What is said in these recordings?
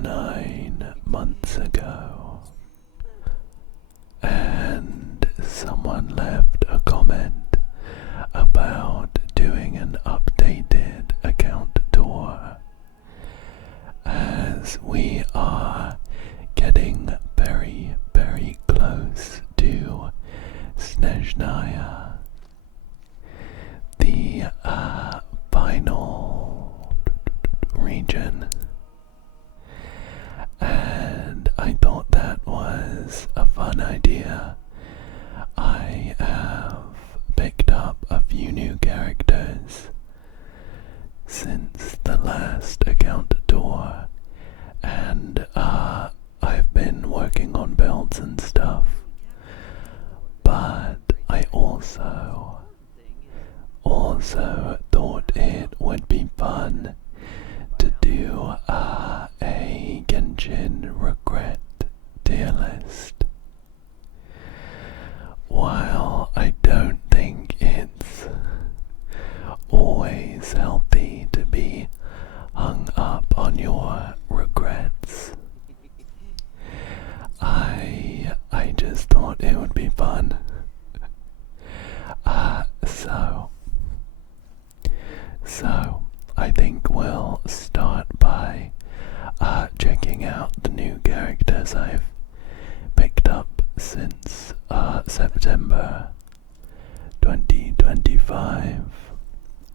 9 months ago, and someone left a comment about doing an updated account tour, as we are getting very, very close to Snezhnaya, the final region, and I thought that was a fun idea. I have picked up a few new characters since the last account tour, and I've been working on builds and stuff, but I also thought it would be fun to do a Genshin regret tier list. While I don't think it's always healthy to be hung up on your regrets, I just thought it would be fun. So I think we'll start by checking out the new characters I've picked up since September 2025,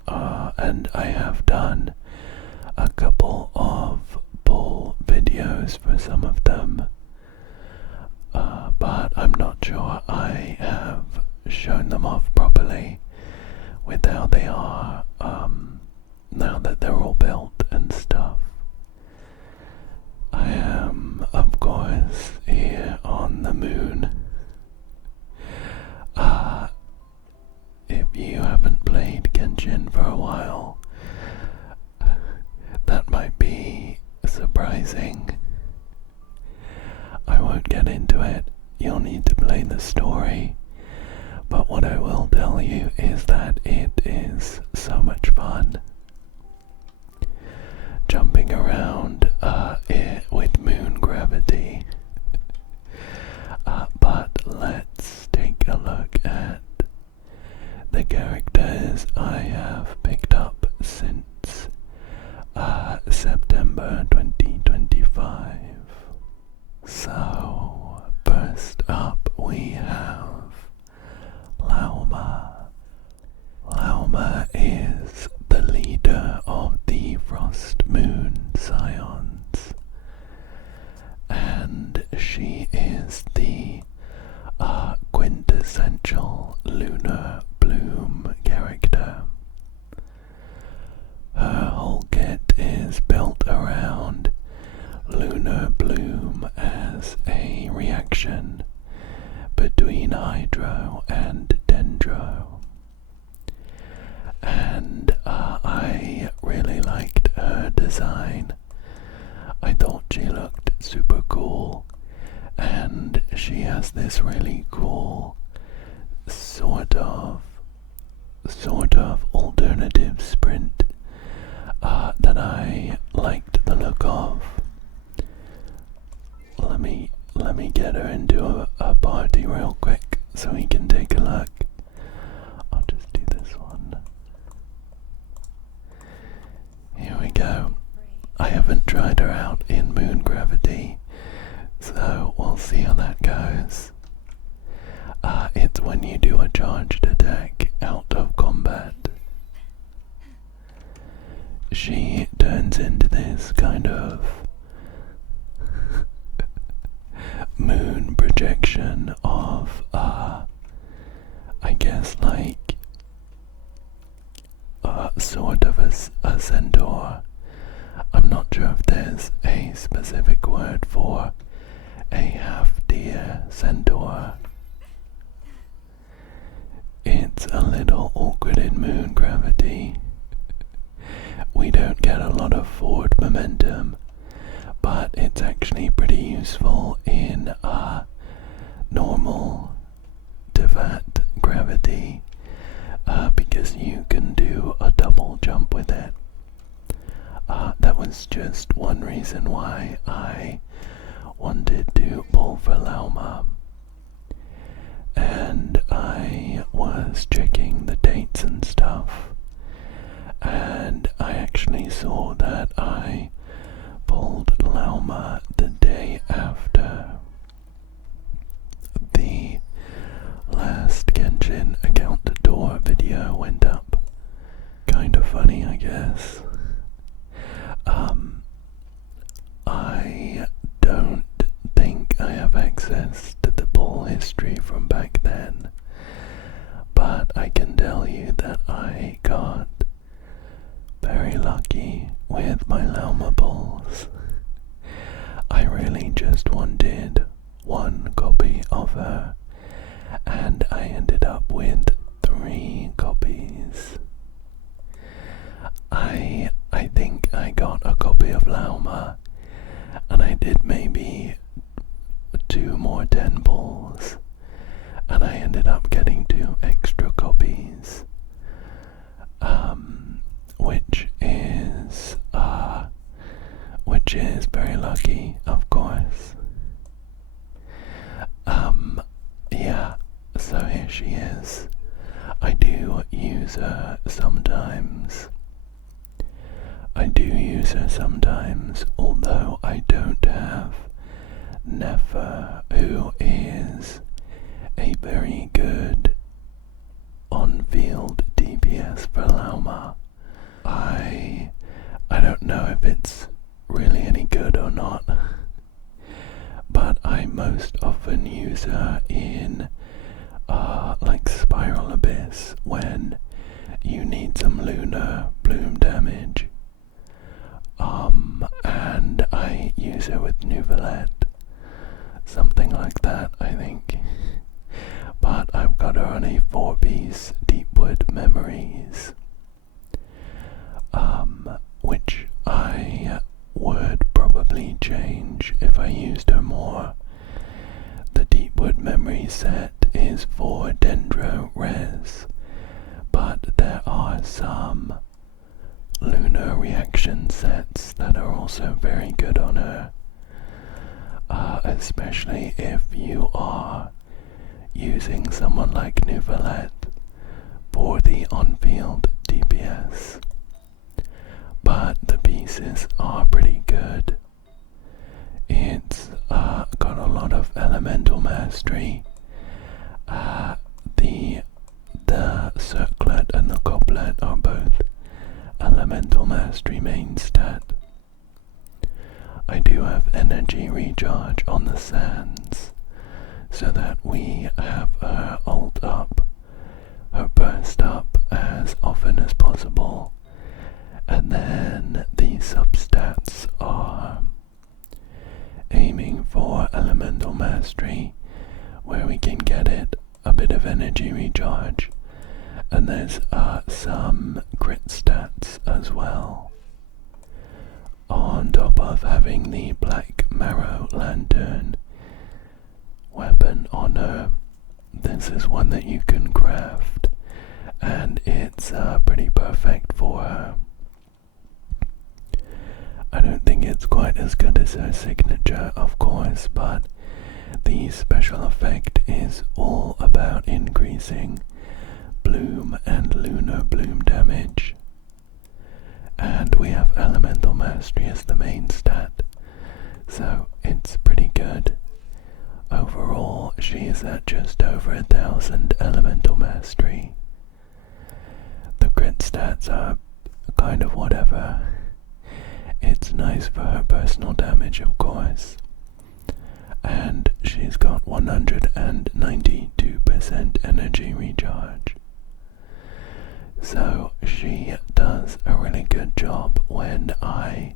and I have done a couple of pull videos for some of them, but I'm not sure I have shown them off properly with how they are now that they're all built and stuff. I am, of course, here on the moon. If you haven't played Genshin for a while, that might be surprising. I won't get into it, you'll need to play the story, but what I will tell you is that it is so much fun jumping around with moon gravity. But let's take a look at the characters I have picked up since September 2025. So, first up we have Lauma. Lauma is the leader of the Frost Moon Scions, and she is the quintessential Lunar Bloom character. Her whole kit is built around Lunar Bloom as a reaction between Hydro and Dendro. And I really liked her design. I thought she looked super cool, and she has this really cool sort of alternative sprint that I liked the look of. Let me get her into a party real quick so we can take a look. I'll just do this one. Here we go. I haven't tried her out in moon gravity, so we'll see how that goes. It's when you do a charged attack out of combat. She turns into this kind of moon projection of, I guess, like, sort of a centaur. I'm not sure if there's a specific word for a half-deer centaur. It's a little awkward in moon gravity. We don't get a lot of forward momentum, but it's actually pretty useful in normal to fat gravity, because you can do a double jump with it. that was just one reason why I wanted to pull for Lauma. And I was checking the dates and stuff, and I actually saw that I pulled Lauma the day after the last Genshin account door video went up. Kind of funny, I guess. I don't think I have access to the pull history from back then, but I can tell you that I got very lucky with my Lauma pulls. I really just wanted one copy of her, and I ended up with 3 copies. I think I got a copy of Lauma, and I did maybe 2 more 10 pulls, and I ended up getting 2 extra copies, which is very lucky, of course. Yeah, so here she is. I do use her sometimes. Although I don't have Nefer, who is a very good on-field DPS for Lauma. I don't know if it's really any good or not, but I most often use her in like Spiral Abyss when you need some lunar bloom damage. And I use her with Nouvellette, something like that, I think. But I've got her on a 4-piece Deepwood Memories, which I would probably change if I used her more. The Deepwood Memory set is for Dendro Res, but there are some lunar reaction sets that are also very good on her, especially if you are using someone like Nouvellette for the on-field DPS. But the pieces are pretty good. It's got a lot of elemental mastery. The circlet and the goblet are both elemental mastery main stat. I do have energy recharge on the sands, so that we have her ult up, her burst up as often as possible, and then the substats are aiming for elemental mastery, where we can get it a bit of energy recharge, and there's some crit stats as well, on top of having the Black Marrow Lantern weapon on her. This is one that you can craft, and it's pretty perfect for her. I don't think it's quite as good as her signature, of course, but the special effect is all about increasing bloom and lunar bloom damage. And we have elemental mastery as the main stat, so it's pretty good. Overall, she is at just over 1,000 elemental mastery. The crit stats are kind of whatever. It's nice for her personal damage, of course. And she's got 192% energy recharge. So she does a really good job when I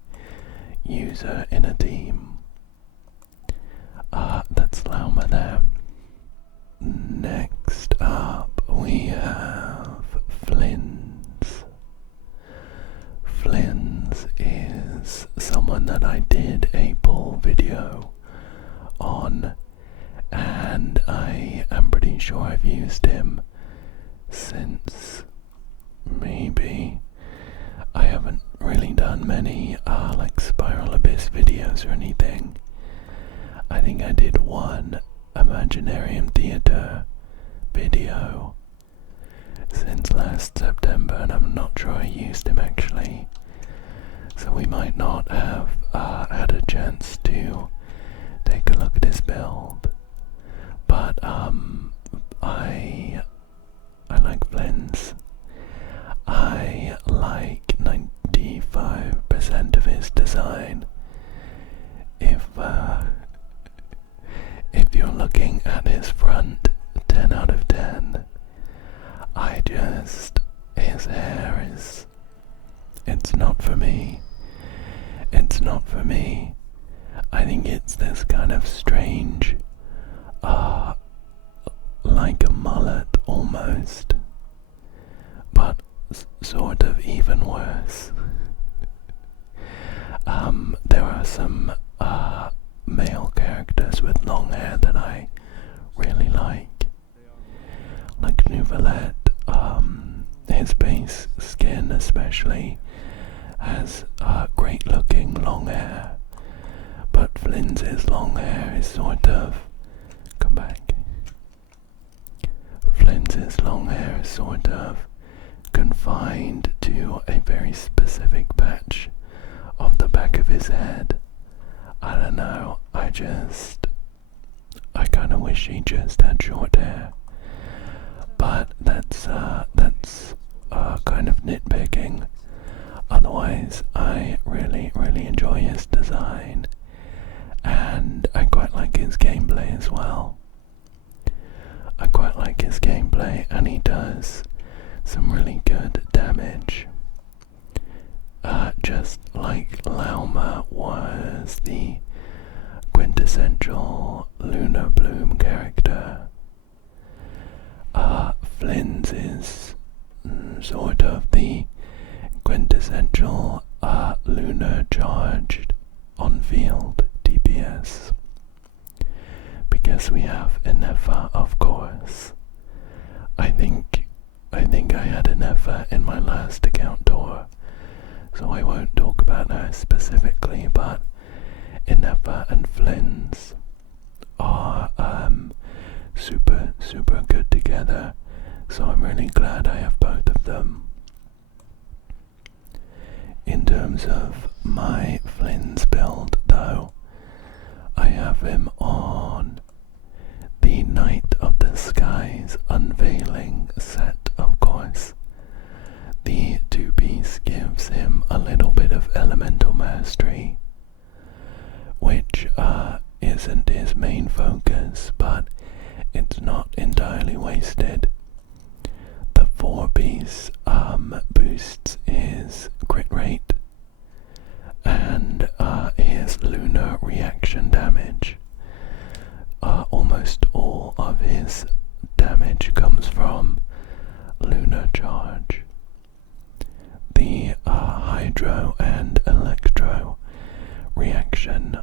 use her in a team. That's Lauma there. Next up we have Flins. Flins is someone that I did a pull video on, and I am pretty sure I've used him since maybe I haven't really done many like Spiral Abyss videos or anything. I think I did one Imaginarium Theatre video since last September, and I'm not sure I used him actually, so we might not have had a chance to take a look at his build. But I like Flynn's. I like 95% of his design. If you're looking at his front, 10 out of 10. His hair it's not for me. It's not for me. I think it's this kind of strange, like a mullet almost, but sort of even worse. There are some male characters with long hair that I really like Nouvelette. His base skin especially has great looking long hair, but Flynn's long hair is sort of, come back, Flynn's long hair is sort of confined to a very specific patch of the back of his head. I don't know, I kinda wish he just had short hair. But that's kind of nitpicking. Otherwise, I really enjoy his design, and I quite like his gameplay as well. I quite like his gameplay, and he does some really good damage. Just like Lauma was the quintessential Lunar Bloom character, Flynn's is sort of the quintessential lunar charged on-field DPS, because we have Inefa, of course. I think I had Inefa in my last account tour, so I won't talk about her specifically, but Inefa and Flynn's are super good together, so I'm really glad I have both of them. In terms of my Flynn's build though, I have him on the Night of the Skies Unveiling set, of course. The two-piece gives him a little bit of elemental mastery, which isn't his main focus, but it's not entirely wasted. The 4-piece boosts his crit rate and his lunar reaction damage. Almost all of his damage comes from lunar charge. The hydro and electro reaction,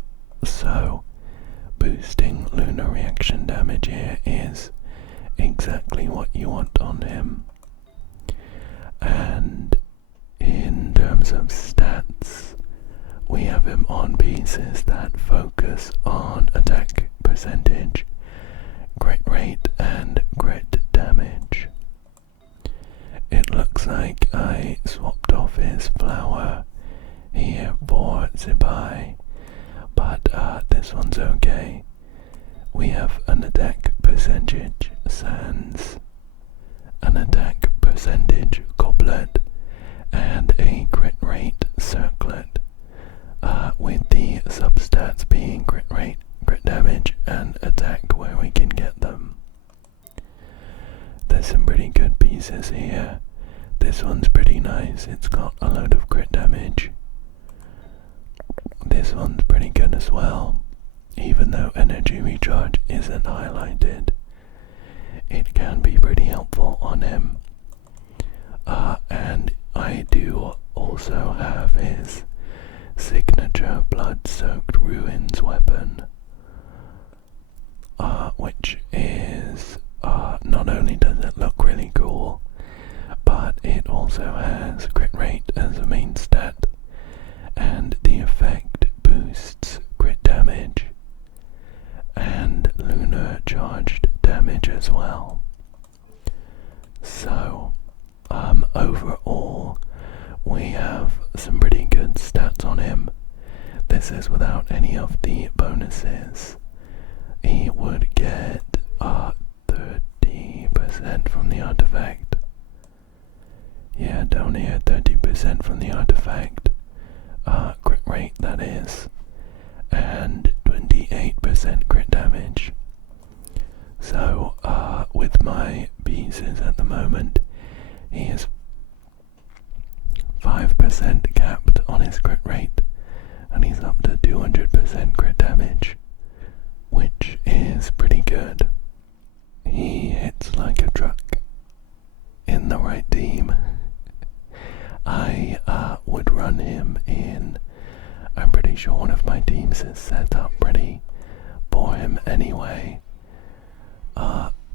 so boosting lunar reaction damage here is exactly what you want on him. And in terms of stats, we have him on pieces that focus on attack percentage, crit rate, and crit damage. It looks like I swapped off his flower here for Zibai, but this one's okay. We have an attack percentage sans, an attack percentage goblet, and a crit rate circlet, with the substats being crit rate, crit damage, and attack where we can get them. There's some pretty good pieces here. This one's pretty nice, it's got a load of crit damage. This one's pretty good as well, even though energy recharge isn't highlighted. It can be pretty helpful on him. And I do also have his signature blood-soaked ruins weapon, which is, not only does it look really cool, but it also has crit rate as a main as well. So, overall, we have some pretty good stats on him. This is without any of the bonuses. He would get 30% from the artifact. Yeah, down here, 30% from the artifact. Crit rate, that is. And 28% crit damage. So, with my pieces at the moment, he is 5% capped on his crit rate, and he's up to 200% crit damage, which is pretty good. He hits like a truck in the right team. I would run him in, I'm pretty sure one of my teams is set up ready for him anyway.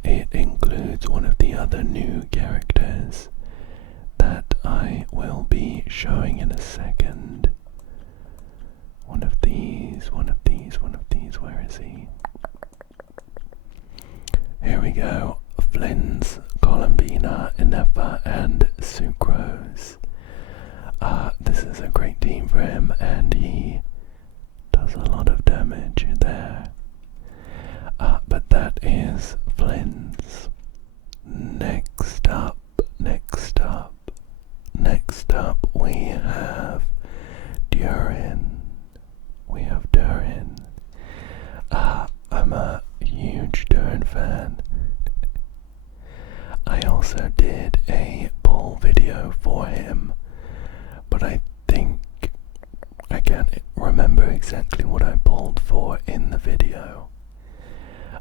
It includes one of the other new characters that I will be showing in a second. One of these, where is he? Here we go. Flynn's, Columbina, Inepa, and Sucrose. This is a great team for him, and he does a lot of damage there. But that is Flynn's. Next up, we have Durin. I'm a huge Durin fan. I also did a poll video for him, but I think I can't remember exactly what I polled for in the video.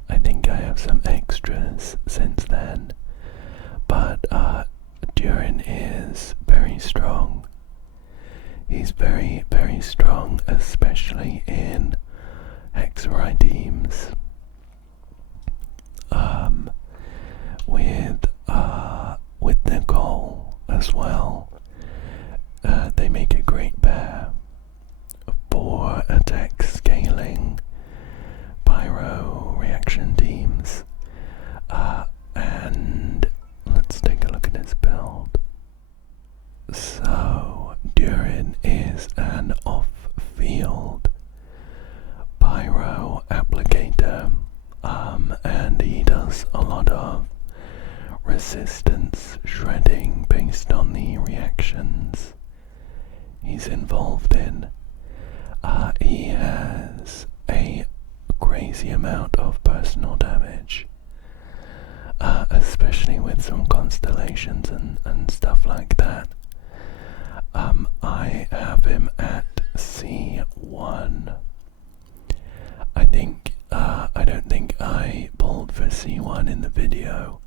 I think I have some extras since then, but Durin is very strong. He's very, very strong, especially in Hexarai teams. With Nicole as well. They make a great pair for attack scaling pyro reaction teams. And let's take a look at his build. So, Durin is an off-field pyro applicator, and he does a lot of resistance shredding based on the reactions he's involved in. He has a crazy amount of personal damage, especially with some constellations and stuff like that. I have him at C1. I don't think I pulled for C1 in the video.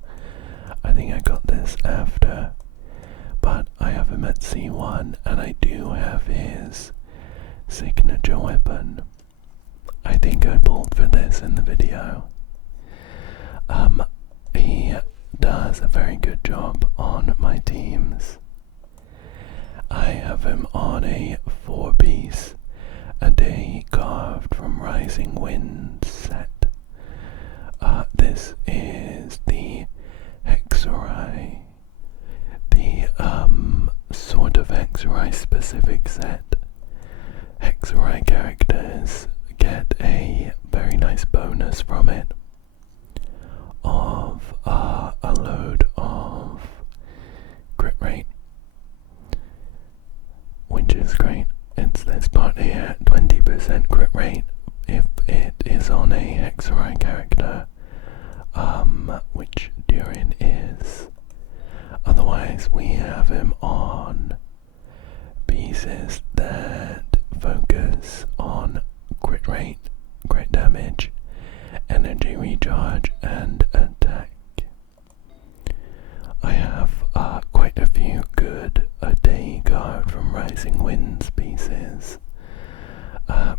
I think I got this after, but I have him at C1, and I do have his signature weapon. I think I pulled for this in the video. He does a very good job on my teams. I have him on a 4-piece, a day carved from Rising Wind set. This is the Hexarai, the sort of Hexarai specific set. Hexarai characters get a very nice bonus from it of a load of crit rate, which is great. It's this part here, 20% crit rate if it is on a Hexarai character, which Durin is. Otherwise, we have him on pieces that focus on crit rate, crit damage, energy recharge, and attack. I have quite a few good A Day Guard from Rising Winds pieces,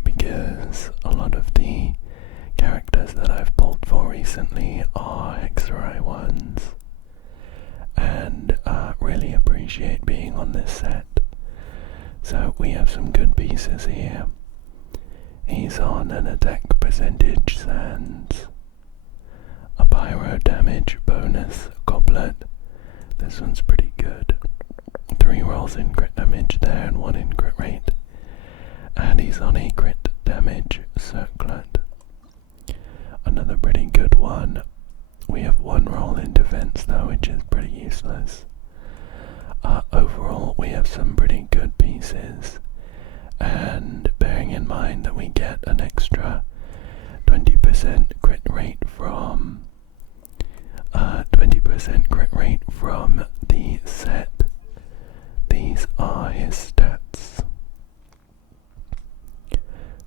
because a lot of the characters that I've pulled for recently are Hexarai ones, and really appreciate being on this set. So we have some good pieces here. He's on an attack percentage sans, a pyro damage bonus goblet. This one's pretty good. 3 rolls in crit damage there and 1 in crit rate. And he's on a crit damage circlet. Another pretty good one. We have 1 roll in defense though, which is pretty useless. Overall, we have some pretty good pieces. And bearing in mind that we get an extra 20% crit rate from 20% crit rate from the set. These are his stats.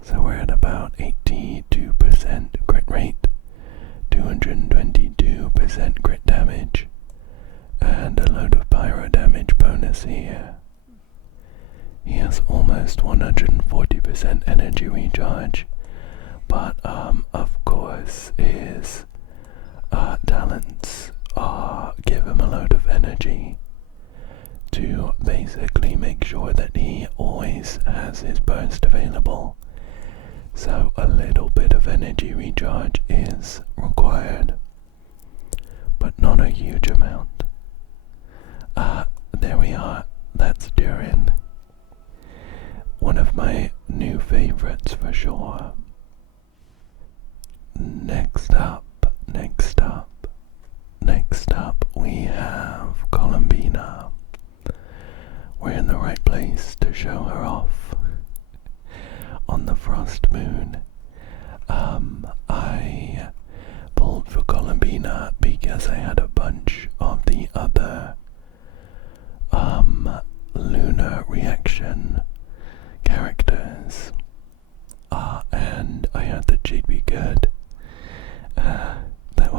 So we're at about 82% crit rate, 222% crit damage, and a load of pyro damage bonus here. He has almost 140% energy recharge, but of course his talents give him a load of energy to basically make sure that he always has his burst available. So a little bit of energy recharge is required, but not a huge amount. There we are, that's Durin. One of my new favorites for sure. Next up, we have Columbina. We're in the right place to show her off. On the Frost Moon. I pulled for Columbina because I had a bunch of the other lunar reaction characters, and I heard that she'd be good. That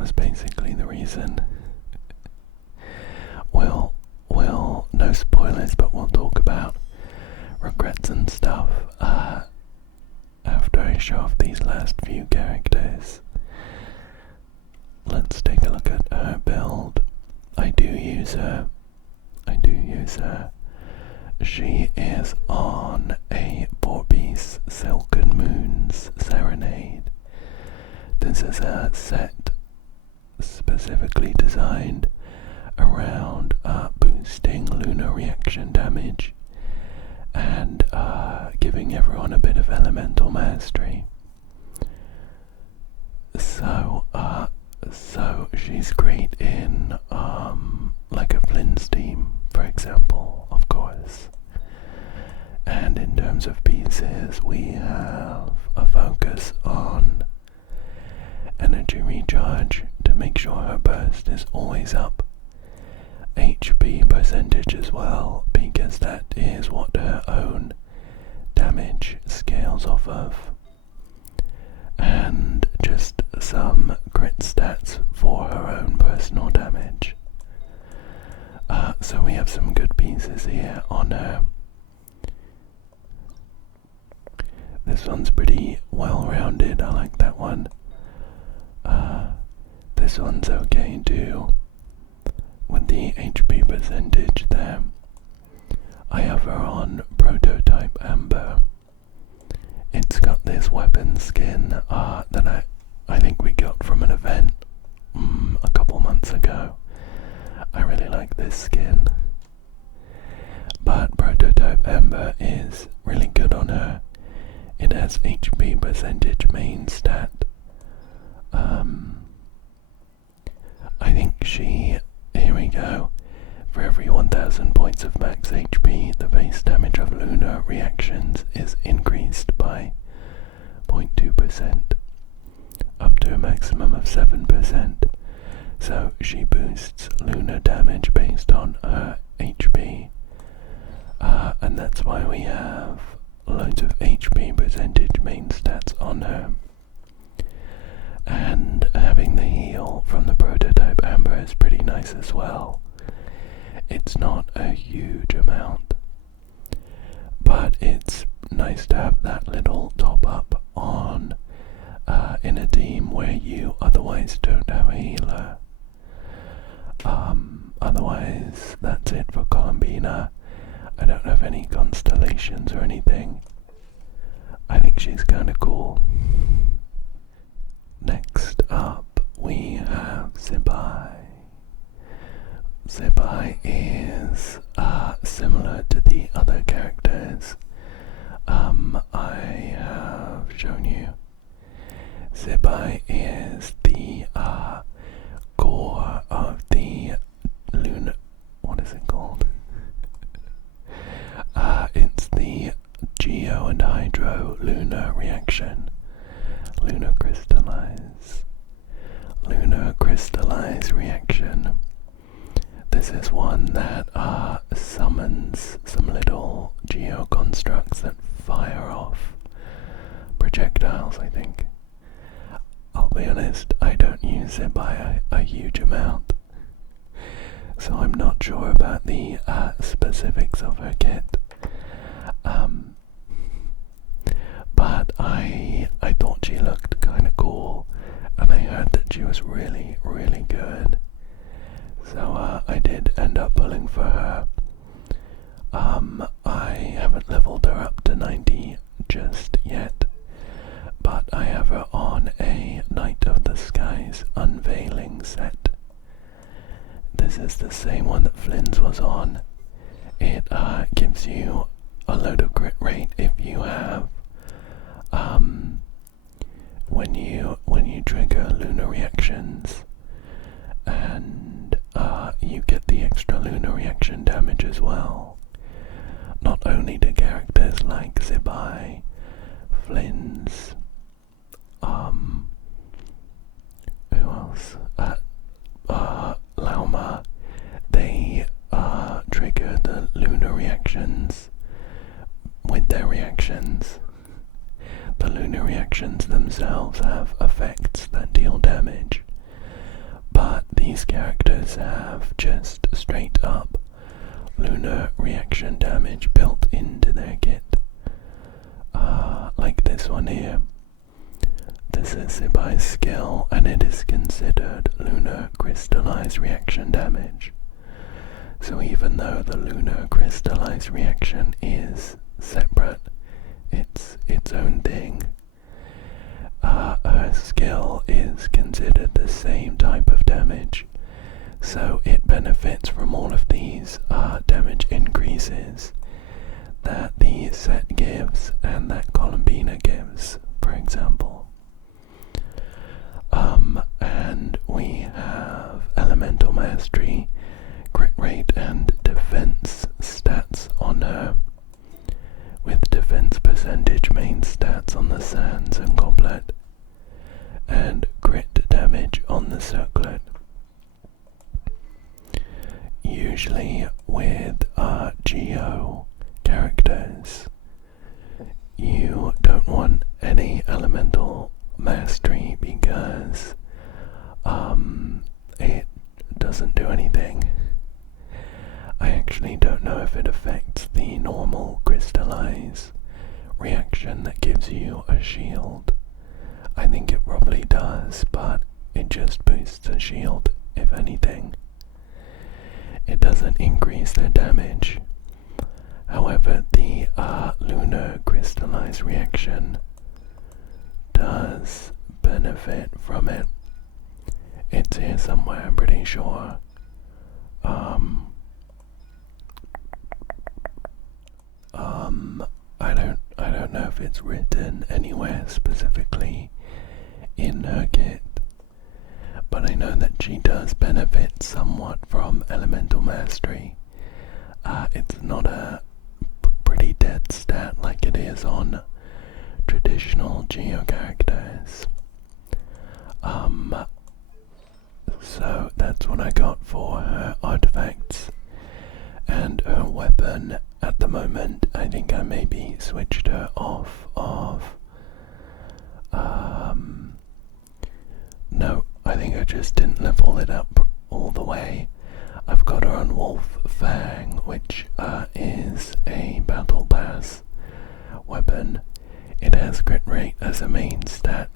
was basically the reason. Well, no spoilers, but we'll talk about regrets and stuff after I show off these last few characters. Let's take a look at her build. I do use her. She is on a 4-piece Silken Moons Serenade. This is a set specifically designed around boosting lunar reaction damage and giving everyone a bit of elemental mastery. So she's great in like a Flynn's team, for example, of course. And in terms of pieces, we have a focus on energy recharge to make sure her burst is always up. HP percentage as well, because that is what her own damage scales off of. And just some crit stats for her own personal damage. So we have some good pieces here on her. This one's pretty well-rounded, I like that one. This one's okay too, with the HP percentage there. I have her on Prototype Amber. It's got this weapon skin that I think we got from an event a couple months ago. I really like this skin. But Prototype Amber is really good on her. It has HP percentage main stat. I think here we go. For every 1000 points of max HP, the base damage of lunar reactions is increased by 0.2%, up to a maximum of 7%. So she boosts lunar damage based on her HP. And that's why we have loads of HP percentage main stats on her. And having the heal from the Prototype Amber is pretty nice as well. It's not a huge amount, but it's nice to have that little top up on in a team where you otherwise don't have a healer. Otherwise, that's it for Columbina. I don't have any constellations or anything. I think she's kinda cool. Next up, shown you. Zibai is the core of the lunar. What is it called? It's the geo and hydro lunar reaction. Lunar crystallize reaction. This is one that summons some little geo constructs that fire off projectiles, I think. I'll be honest, I don't use it by a huge amount, so I'm not sure about the specifics of her kit. But I thought she looked kind of cool, and I heard that she was really, really good. So I did end up pulling for her. I haven't leveled her up to 90 just yet, but I have her on a Night of the Skies unveiling set. This is the same one that Flynn's was on. It gives you a load of crit rate if you have when you trigger lunar reactions, and you get the extra lunar reaction damage as well. Not only to characters like Zibai, Flynn's, who else? Lauma, they trigger the lunar reactions with their reactions. The lunar reactions themselves have effects that deal damage, but these characters have just straight up lunar reaction damage built into their kit. Like this one here. This is Zibai's skill, and it is considered lunar crystallize reaction damage. So even though the lunar crystallize reaction is separate, it's its own thing, her skill is considered the same type of damage, so it benefits from all of these damage increases that the set gives and that Columbina gives, for example. And we have Elemental Mastery, Crit Rate and Defense stats on her, with Defense percentage main stats on the Sands and Goblet, and Crit damage on the Circlet. Usually with Geo characters, you don't want any Elemental Mastery because it doesn't do anything. I actually don't know if it affects the normal crystallize reaction that gives you a shield. I think it probably does, but it just boosts a shield, if anything. It doesn't increase their damage. However, the lunar crystallize reaction does benefit from it. It's here somewhere, I'm pretty sure. I don't know if it's written anywhere specifically in her kit, but I know that she does benefit somewhat from Elemental Mastery. It's not a pretty dead stat like it is on traditional Geo characters. So that's what I got for her artifacts. And her weapon, at the moment, I think I maybe switched her off of... no, I think I just didn't level it up all the way. I've got her on Wolf Fang, which is a Battle Pass weapon. It has crit rate as a main stat,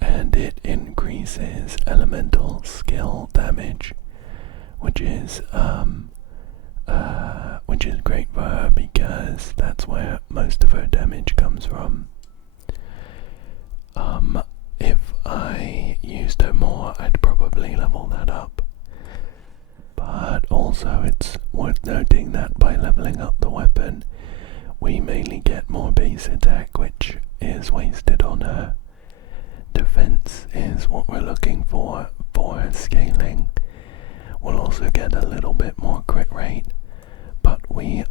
and it increases elemental skill damage, which is great for her because that's where most of her damage comes from. If I used her more, I'd probably level that up. But also it's worth noting that by leveling up the weapon, we mainly get more base attack, which is wasted on her. Defense is what we're looking for scaling. We'll also get a little bit more crit rate, but we're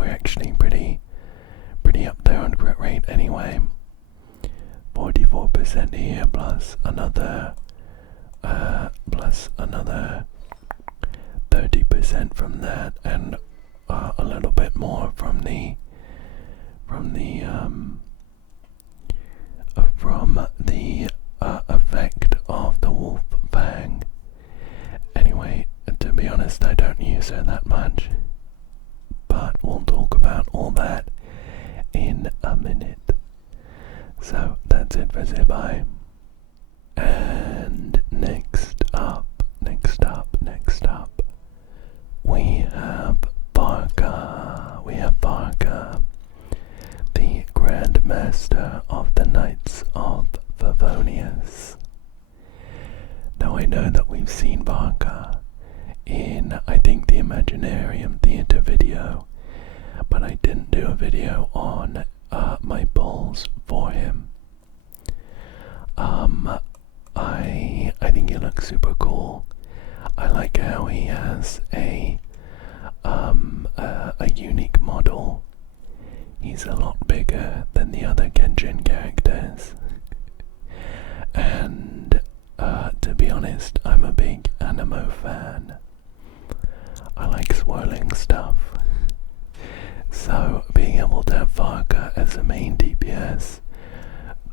actually pretty up there on crit rate anyway. 44% here plus another 30% from that, and a little bit more from the effect of the wolf fang. Anyway, to be honest, I don't use her that much, but we'll talk about all that in a minute. So that's it for Zibai. And next up, we have Barker. The Grand Master of the Knights of Favonius. Now I know that we've seen Barker in, I think, the Imaginarium Theatre video, but I didn't do a video on my bulls for him. I think he looks super cool. I like how he has a unique model. He's a lot bigger than the other Genshin characters. And to be honest, I'm a big Animo fan. I like swirling stuff. So being able to have Varka as a main DPS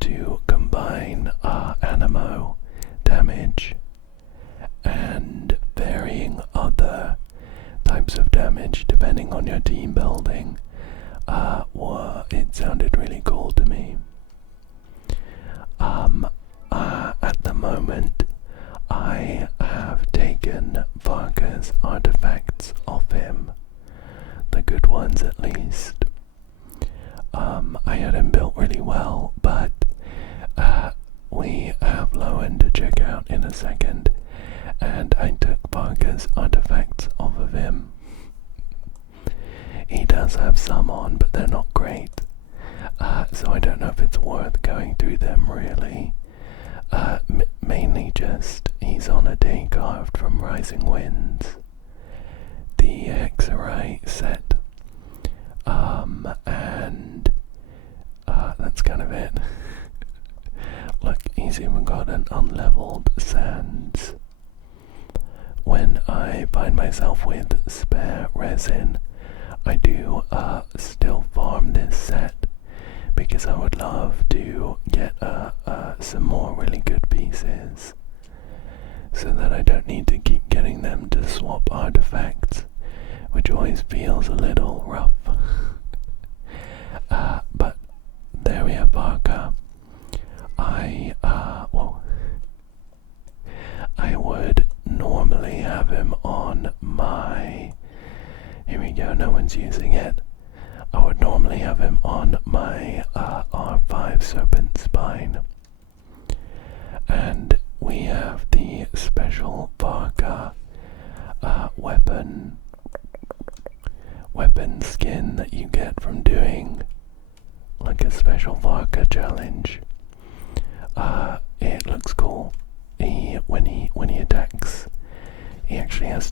to combine Animo damage and varying other types of damage depending on your team building, it sounded really cool to me. At the moment, I have taken Varka's artifacts off him, the good ones at least. I had him built really well, but we have Lowen to check out in a second, and I took Varka's artifacts off of him. He does have some on, but they're not great, so I don't know if it's worth going through them really. Mainly just, he's on a day carved from Rising Winds, the Hexarai set, and that's kind of it. Look, he's even got an unleveled sands. When I find myself with spare resin, I do still farm this set, because I would love to get some more really good pieces, so that I don't need to keep getting them to swap artifacts, which always feels a little rough. But there we have Varka. I would normally have him on my... Here we go, no one's using it. I would normally have him on my R5 Serpent Spine. And we have the special Varka weapon skin that you get from doing like a special Varka challenge. It looks cool. When he attacks, he actually has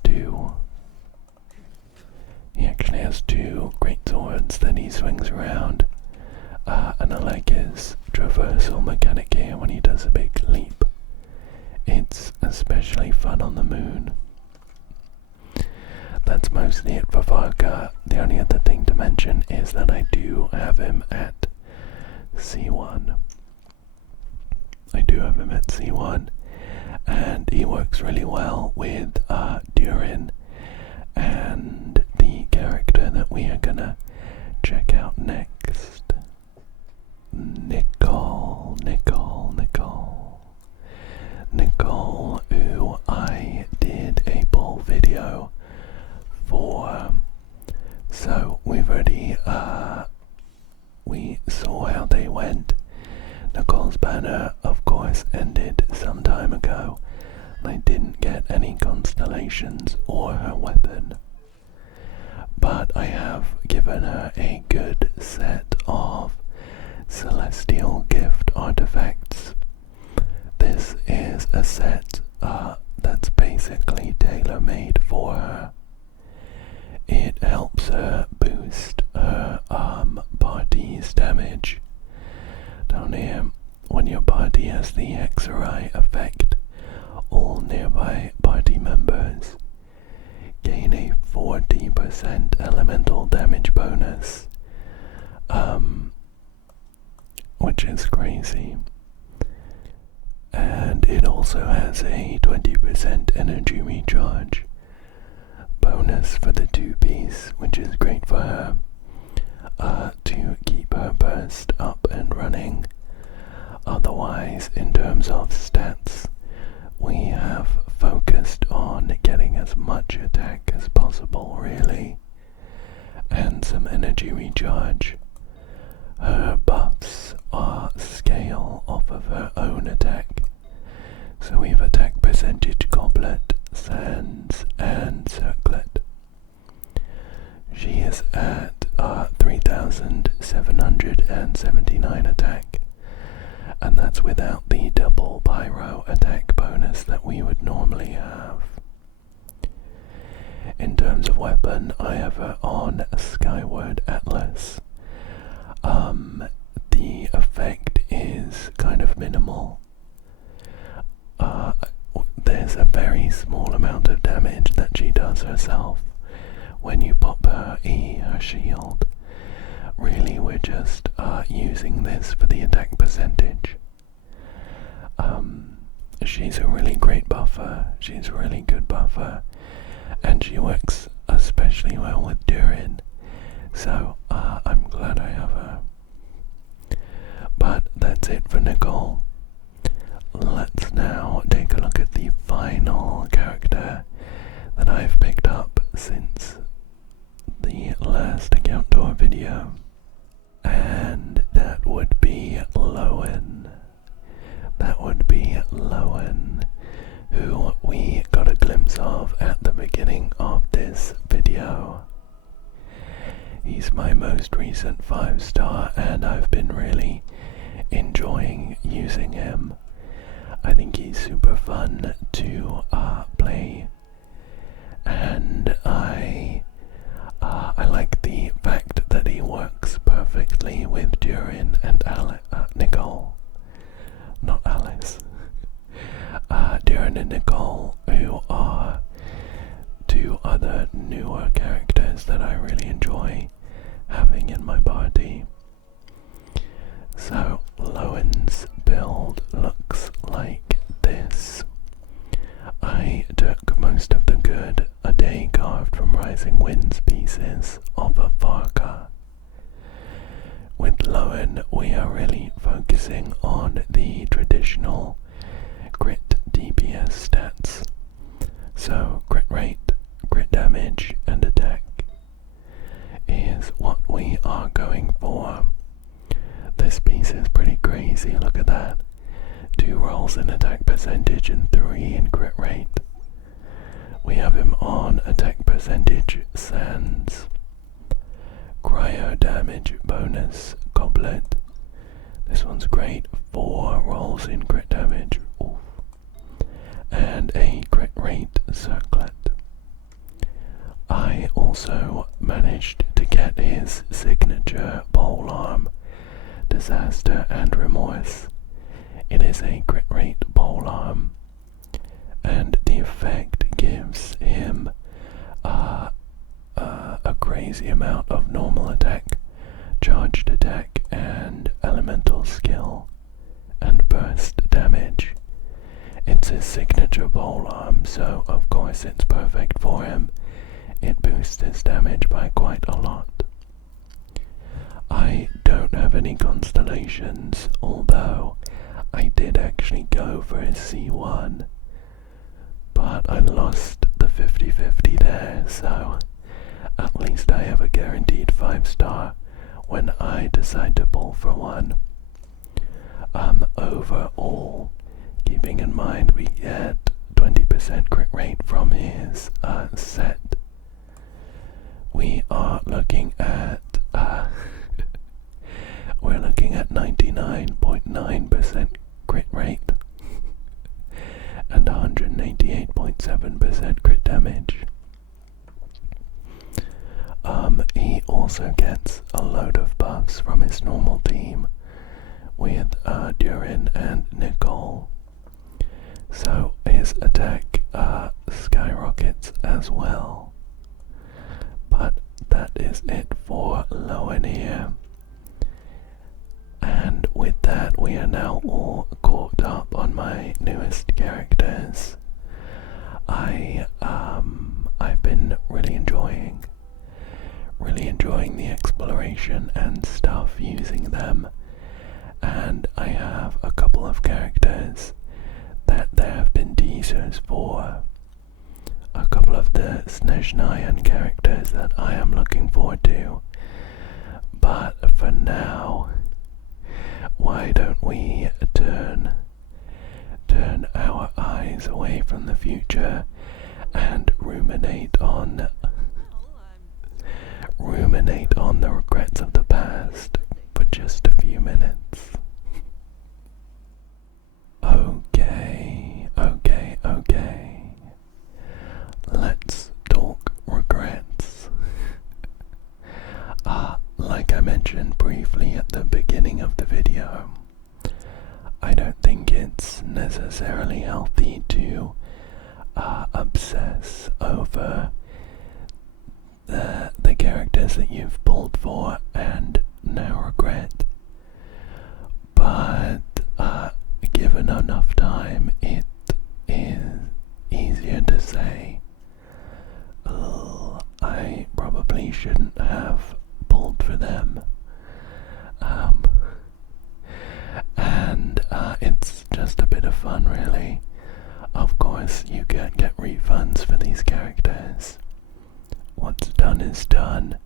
two great swords that he swings around, and I like his traversal mechanic here when he does a big leap. It's especially fun on the moon. That's mostly it for Varka. The only other thing to mention is that I do have him at C1. And he works really well with Durin and the character that we are gonna check out next. Nicole, who I did a poll video for. So we've already, we saw how they went. Nicole's banner, of course, ended some time ago. I didn't get any constellations or her weapon, but I have given her a good set of Celestial Gift Artifacts. This is a set that's basically tailor-made for her. It helps her boost her party's damage. Down here, when your party has the XRI effect, all nearby party members gain a 40% elemental damage bonus, which is crazy. And it also has a 20% energy recharge bonus for the 2-piece, which is great for her to keep her burst up and running. Otherwise, in terms of stats, we have focused on getting as much attack as possible, really, and some energy recharge. Her buffs are scale off of her own attack, so we have attack percentage, goblet, sands, and circlet. She is at 3,779 attack, and that's without the double pyro attack bonus that we would normally have. In terms of weapon, I have her on Skyward Atlas. The effect is kind of minimal. There's a very small amount of damage that she does herself when you pop her her shield. Really, we're just using this for the attack percentage. She's a really great buffer. She's a really good buffer, and she works especially well with Durin. So I'm glad I have her. But that's it for Nicole. Let's now take a look at the final character that I've picked up since the last account tour video, and that would be Lowen. That would be Lowen, who we got a glimpse of at the beginning of this video. He's my most recent 5-star, and I've been really enjoying using him. I think he's super fun to play, and I like the fact that he works perfectly with Durin and Nicole. Not Alice. Durin and Nicole, who are two other newer characters that I really enjoy having in my party. So Lowen's build looks like this. I took most of the good A Day Carved from Rising Winds pieces off of Varka. With Lowen, we are really focusing on the traditional crit DPS stats. So crit rate, crit damage, and attack is what we are going for. This piece is pretty crazy, look at that. 2 rolls in attack percentage and 3 in crit rate. We have him on attack percentage sands, cryo damage bonus goblet. This one's great, 4 rolls in crit damage. Oof. And a crit rate circlet. I also managed to get his signature polearm, Disaster and Remorse. It is a crit rate polearm, and the effect gives him a crazy amount of normal attack, charged attack, and elemental skill, and burst damage. It's his signature polearm, so of course it's perfect for him. It boosts his damage by quite a lot. I don't have any constellations, although I did actually go for his C1, but I lost the 50-50 there, so at least I have a guaranteed 5-star when I decide to pull for one. Overall, keeping in mind we get 20% crit rate from his set, we are looking at looking at 99.9% crit rate and 188.7% crit damage. He also gets a load of buffs from his normal team with Durin and Nicole. So his attack skyrockets as well. But that is it for Lowenir. And with that, we are now all caught up on my newest characters. I've been really enjoying the exploration and stuff using them, and I have a couple of characters that there have been teasers for, a couple of the Snezhnayan characters that I am looking forward to, but for now, why don't we turn our eyes away from the future and ruminate on the regrets of the past for just a few minutes. Okay. Let's talk regrets. Like I mentioned briefly at the beginning of the video, I don't think it's necessarily healthy to obsess over the characters that you've pulled for and now regret. But given enough time, it is easier to say, I probably shouldn't have pulled for them. And it's just a bit of fun, really. Of course, you can get refunds for these characters. What's done is done.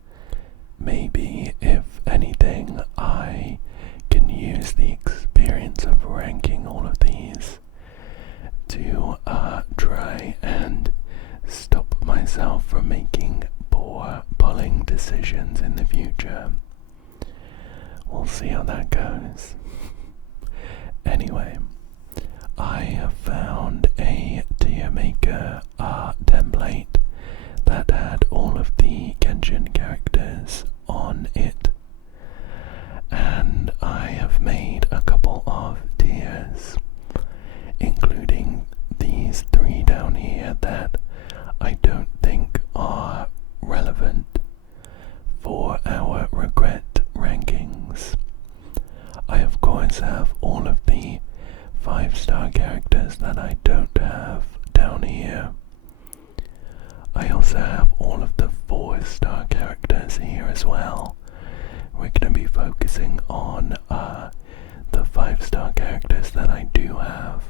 Maybe, if anything, I can use the experience of ranking all of these to try and stop myself from making poor pulling decisions in the future. We'll see how that goes. Anyway, I have found a tier maker template that had all of the Genshin characters on it, and I have made a couple of tiers, including these three down here that I don't think are relevant for our regret rankings. I of course have all of the 5-star characters that I don't have down here. I also have all of the 4-star characters here as well. We're going to be focusing on the 5-star characters that I do have.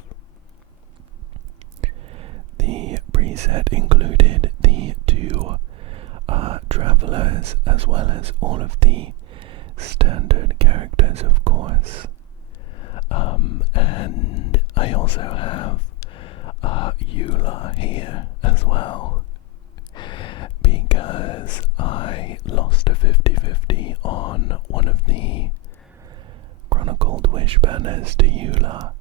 The preset included the 2 travelers as well as all of the standard characters, of course. And I also have Eula here as well, because I lost a 50-50 on one of the Chronicled Wish banners to Eula.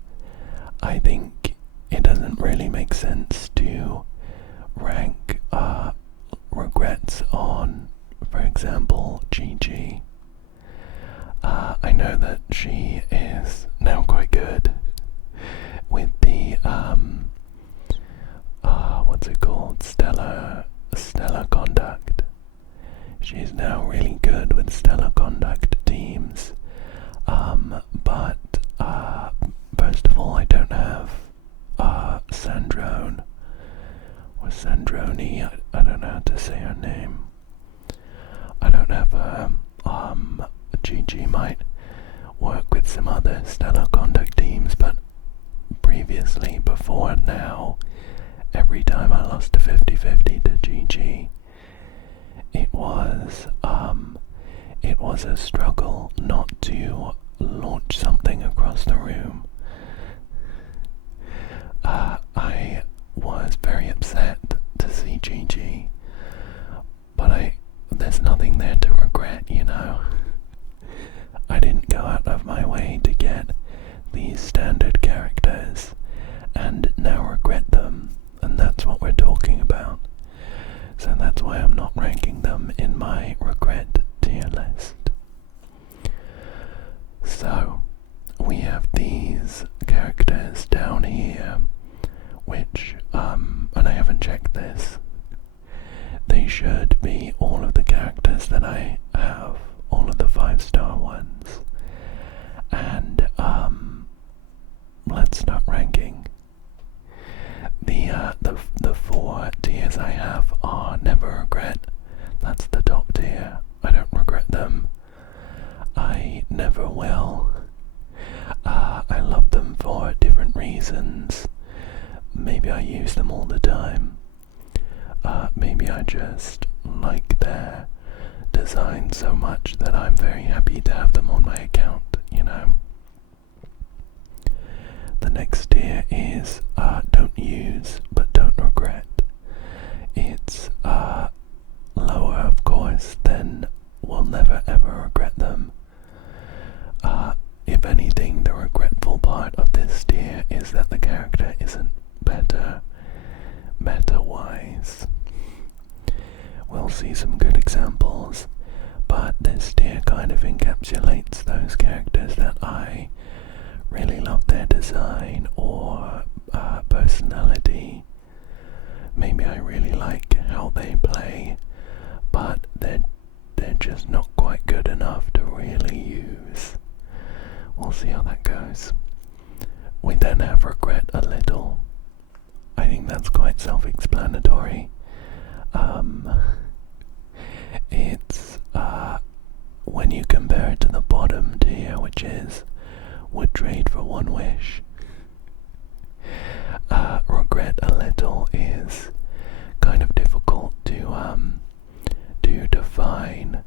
I think it doesn't really make sense to rank regrets on, for example, Gigi. I know that she is now quite good with the what's it called? Stellar Conduct. She's now really good with Stellar Conduct teams. But first of all, I don't have Sandrone or Sandroni. I don't know how to say her name. I don't have her. Gigi might work with some other Stellar Conduct teams, but previously, before now, every time I lost a 50-50 to Gigi, it was a struggle not to launch something across the room. I was very upset to see Gigi, but there's nothing there to regret, you know. I didn't go out of we have these characters down here, which, and I haven't checked this, they should be all of the characters that I have, all of the 5-star ones. And, let's start ranking. The 4 tiers I have are Never Regret. That's the top tier. I don't regret them. I never will. I love them for different reasons. Maybe I use them all the time. Maybe I just like their design so much that I'm very happy to have them on my account, you know. The next tier is Don't Use But Don't Regret. It's lower, of course, than Will Never Ever Regret Them. If anything, the regretful part of this tier is that the character isn't better meta-wise. We'll see some good examples, but this tier kind of encapsulates those characters that I really love their design or personality. Maybe I really like how they play, but they're just not quite good enough to really use. We'll see how that goes. We then have Regret a Little. I think that's quite self-explanatory. It's when you compare it to the bottom tier, which is Would Trade for One Wish. Regret a Little is kind of difficult to define,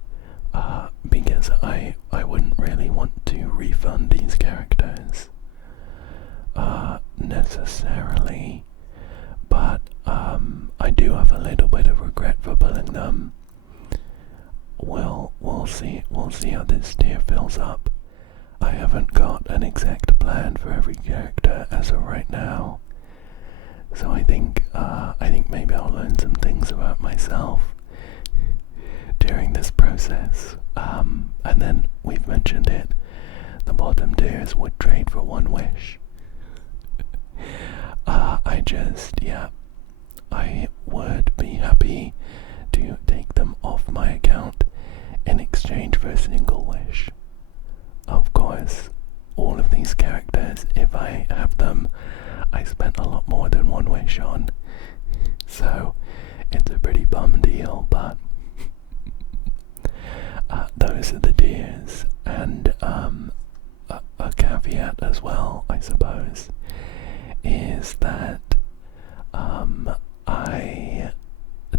because I wouldn't really want to refund these characters necessarily, but I do have a little bit of regret for pulling them. We'll see how this tier fills up. I haven't got an exact plan for every character as of right now, so I think maybe I'll learn some things about myself during this process. And then we've mentioned it. The bottom tiers would trade for one wish. I would be happy to take them off my account in exchange for a single wish. Of course, all of these characters, if I have them, I spent a lot more than one wish on, so it's a pretty bum deal, but those are the tiers. And a caveat as well, I suppose, is that I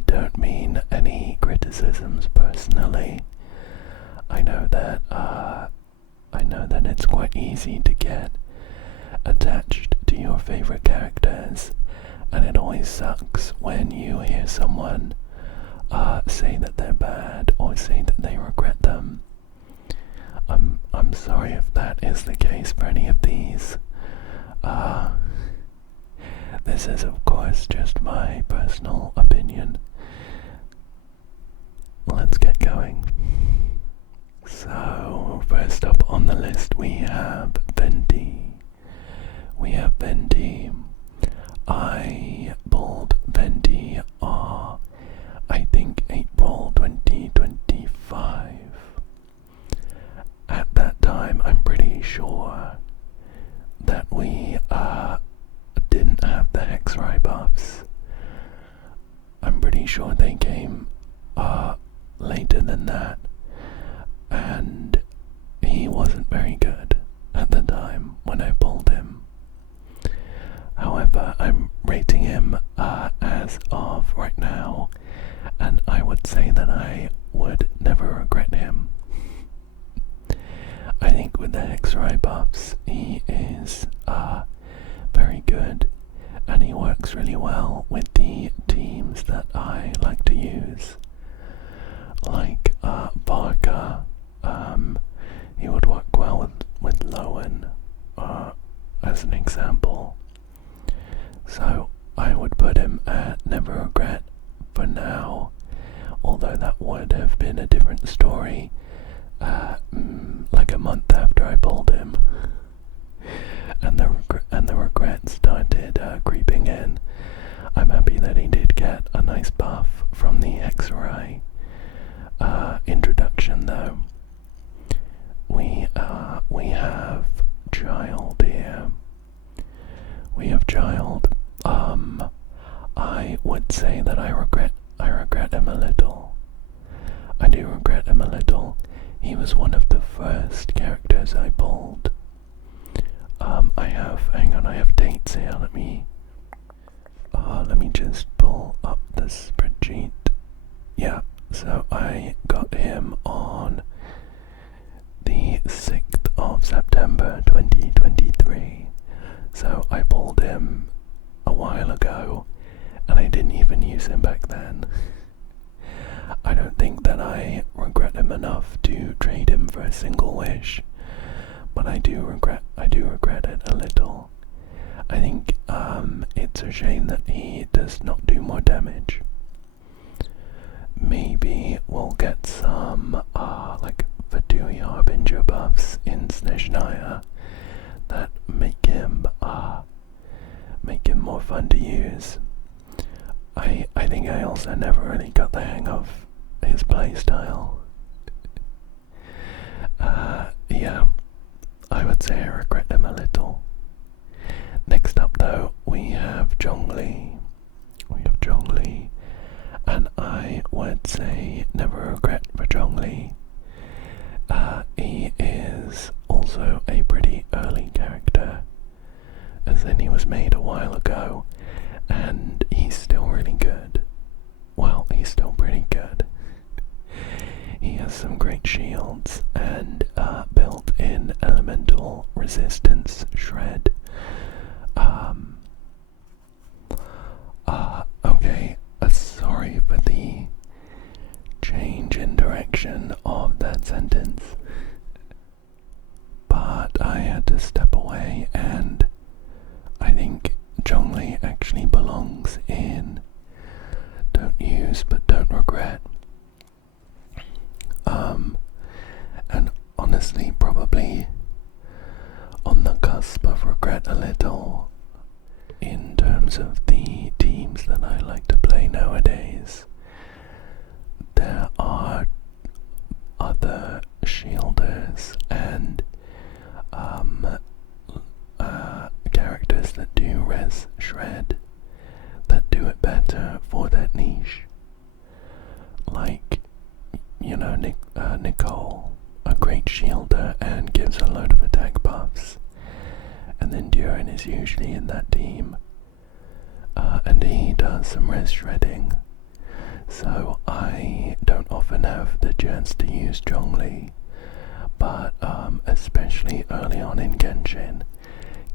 don't mean any criticisms personally. I know that it's quite easy to get attached to your favorite characters, and it always sucks when you hear someone say that they're bad or say that they regret them. I'm sorry if that is the case for any of these. This is of course just my personal opinion. Let's get going. So, first up on the list we have Venti. I pulled Venti I think April 2025. At that time, I'm pretty sure that we didn't have the Hexrai buffs. I'm pretty sure they came later than that, and he wasn't very good at the time when I pulled him. However, I'm rating him as of right now, and I would say that I would never regret him. I think with the Hexrai buffs, he is very good, and he works really well with the teams that I like to use. Like Barca, he would work well with Lowen, as an example. So I would put him at Never Regret for now, although that would have been a different story like a month after I pulled him. child here. We have child. I would say that I regret him a little. I do regret him a little. He was one of the first characters I pulled. I have dates here. Let me just pull up the spreadsheet. Yeah, so I got him on the 6th of September 2023. So I pulled him a while ago, and I didn't even use him back then. I don't think that I regret him enough to trade him for a single wish, but I do regret it a little. I think it's a shame that he does not do more damage. Maybe we'll get some like Fatui Harbinger buffs in Snezhnaya that make him more fun to use. I think I also never really got the hang of his playstyle. Yeah, I would say I regret him a little. Next up though, we have Zhongli. And I would say never regret for Zhongli. He is also a pretty early character, as in he was made a while ago, and he's still really good. Well, he's still pretty good. He has some great shields and built-in elemental resistance shred. Okay, sorry for the change in direction of that sentence, but I had to step away, and I think Zhongli actually belongs in Don't Use But Don't Regret. And honestly, probably on the cusp of regret a little in terms of the teams that I like to play nowadays. There are other shielders and characters that do res shred that do it better for that niche. Like, you know, Nicole, a great shielder and gives a load of attack buffs. And then Durin is usually in that team. And he does some res shredding. So I don't often have the chance to use Zhongli. But especially early on in Genshin,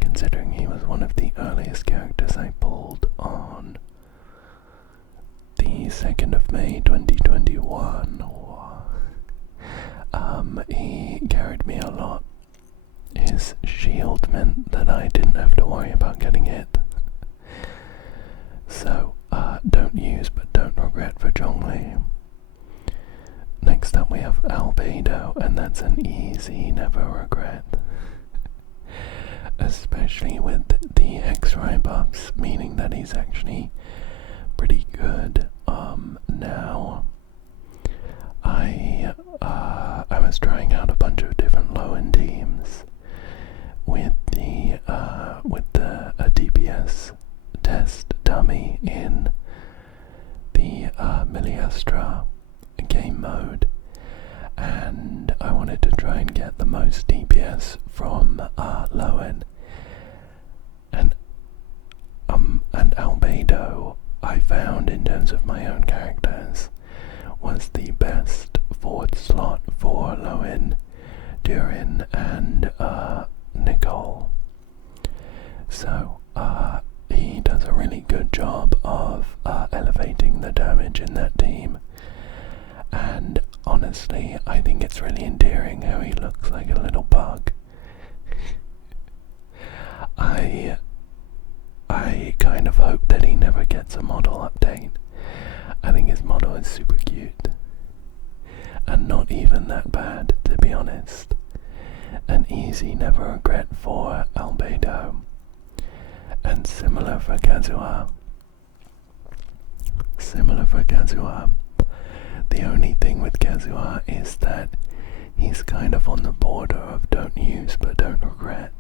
considering he was one of the earliest characters I pulled on the 2nd of May 2021. He carried me a lot. His shield meant that I didn't have to worry about getting hit. So, don't use but don't regret for Zhongli. Next up we have Albedo, and that's an easy never regret. Especially with the X-ray buffs, meaning that he's actually pretty good. Now I was trying out a bunch of different low-end teams with the DPS test dummy in the Miliastra game mode, and I wanted to try and get the most DPS from Lowen, and Albedo I found, in terms of my own characters, was the best forward slot for Lowen, Durin, and Nicole. So he does a really good job of elevating the damage in that team, and honestly I think it's really endearing how he looks like a little bug. I kind of hope that he never gets a model update. I think his model is super cute and not even that bad, to be honest. An easy never regret for Albedo, and similar for Kazuha. The only thing with Kazuha is that he's kind of on the border of don't use but don't regret.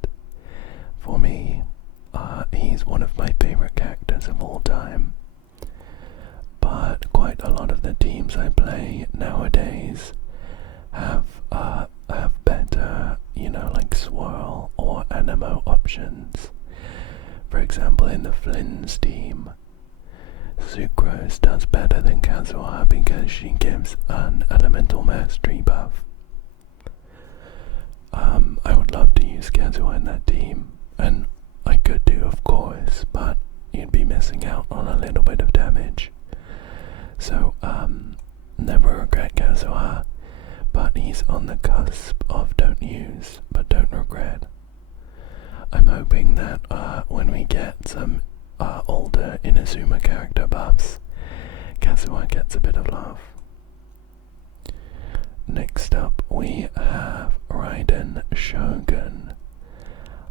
dynamo options. For example, in the Flynn's team, Sucrose does better than Kazuha because she gives an elemental mastery buff. I would love to use Kazuha in that team, and I could do, of course, but you'd be missing out on a little bit of damage. So, never regret Kazuha, but he's on the cusp of don't use, but don't regret. I'm hoping that when we get some older Inazuma character buffs, Kazuha gets a bit of love. Next up we have Raiden Shogun.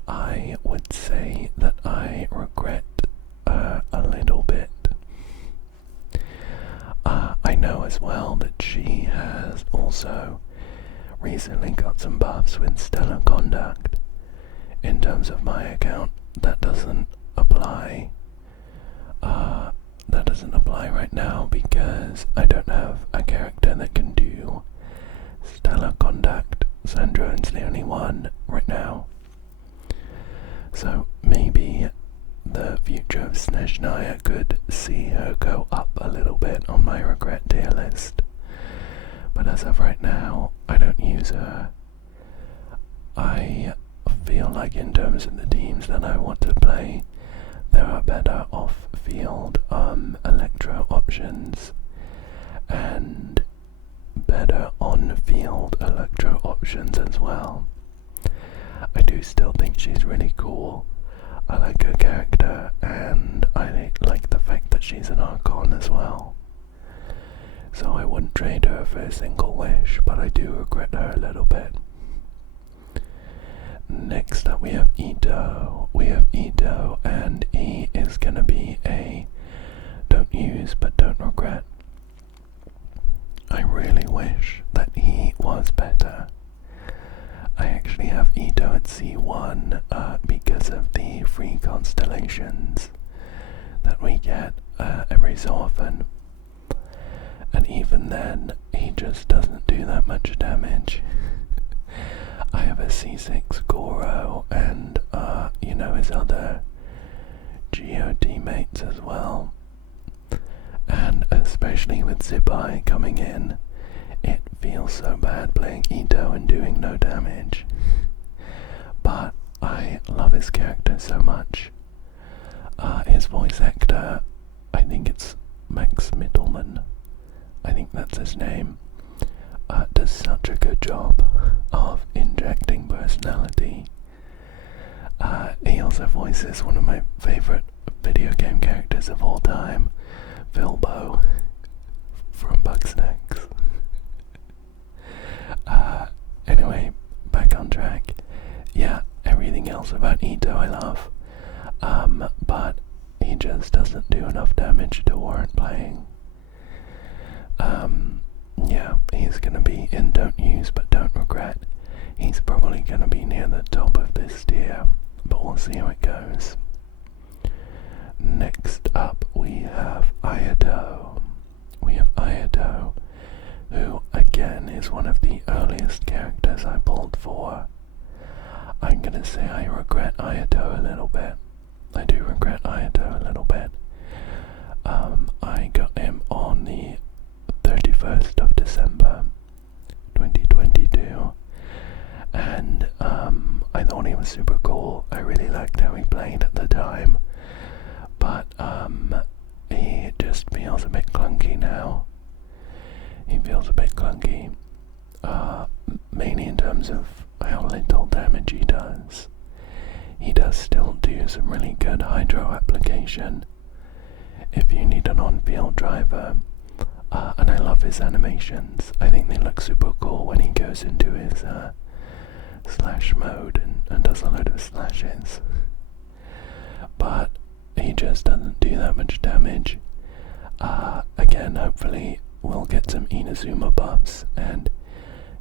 I would say that I regret a little bit. I know as well that she has also recently got some buffs with Stellar Conduct. In terms of my account, that doesn't apply. That doesn't apply right now because I don't have a character that can do Stellar Conduct. Sandrone's the only one right now. So maybe the future of Snezhnaya could see her go up a little bit on my regret tier list. But as of right now, I don't use her. I feel like in terms of the teams that I want to play, there are better off-field electro options and better on-field electro options as well. I do still think she's really cool. I like her character, and I like the fact that she's an Archon as well. So I wouldn't trade her for a single wish, but I do regret her a little bit. Next up we have Ito. And he is gonna be a don't use but don't regret. I really wish that he was better. I actually have Ito at C1 because of the free constellations that we get every so often. And even then, he just doesn't do that much damage. I have a C6 Goro and, his other Geo teammates as well. And especially with Zibai coming in, it feels so bad playing Ito and doing no damage. But I love his character so much. His voice actor, I think it's Max Mittelman, I think that's his name, does such a good job of injecting personality. He also voices one of my favourite video game characters of all time, Bilbo from Bugsnax. Anyway, back on track. Yeah, everything else about Ito I love, but he just doesn't do enough damage to warrant playing. Yeah, he's gonna be in don't use but don't regret. He's probably gonna be near the top of this tier, but we'll see how it goes. Next up we have Ayato. Who again is one of the earliest characters I pulled for. I'm gonna say I regret Ayato a little bit. I do regret Ayato a little bit. I got him on the 31st of December 2022, and I thought he was super cool. I really liked how he played at the time, but he just feels a bit clunky now. He feels a bit clunky, mainly in terms of how little damage he does. He does still do some really good hydro application if you need an on-field driver, and I love his animations. I think they look super cool when he goes into his slash mode and does a load of slashes. But he just doesn't do that much damage. Again, hopefully we'll get some Inazuma buffs and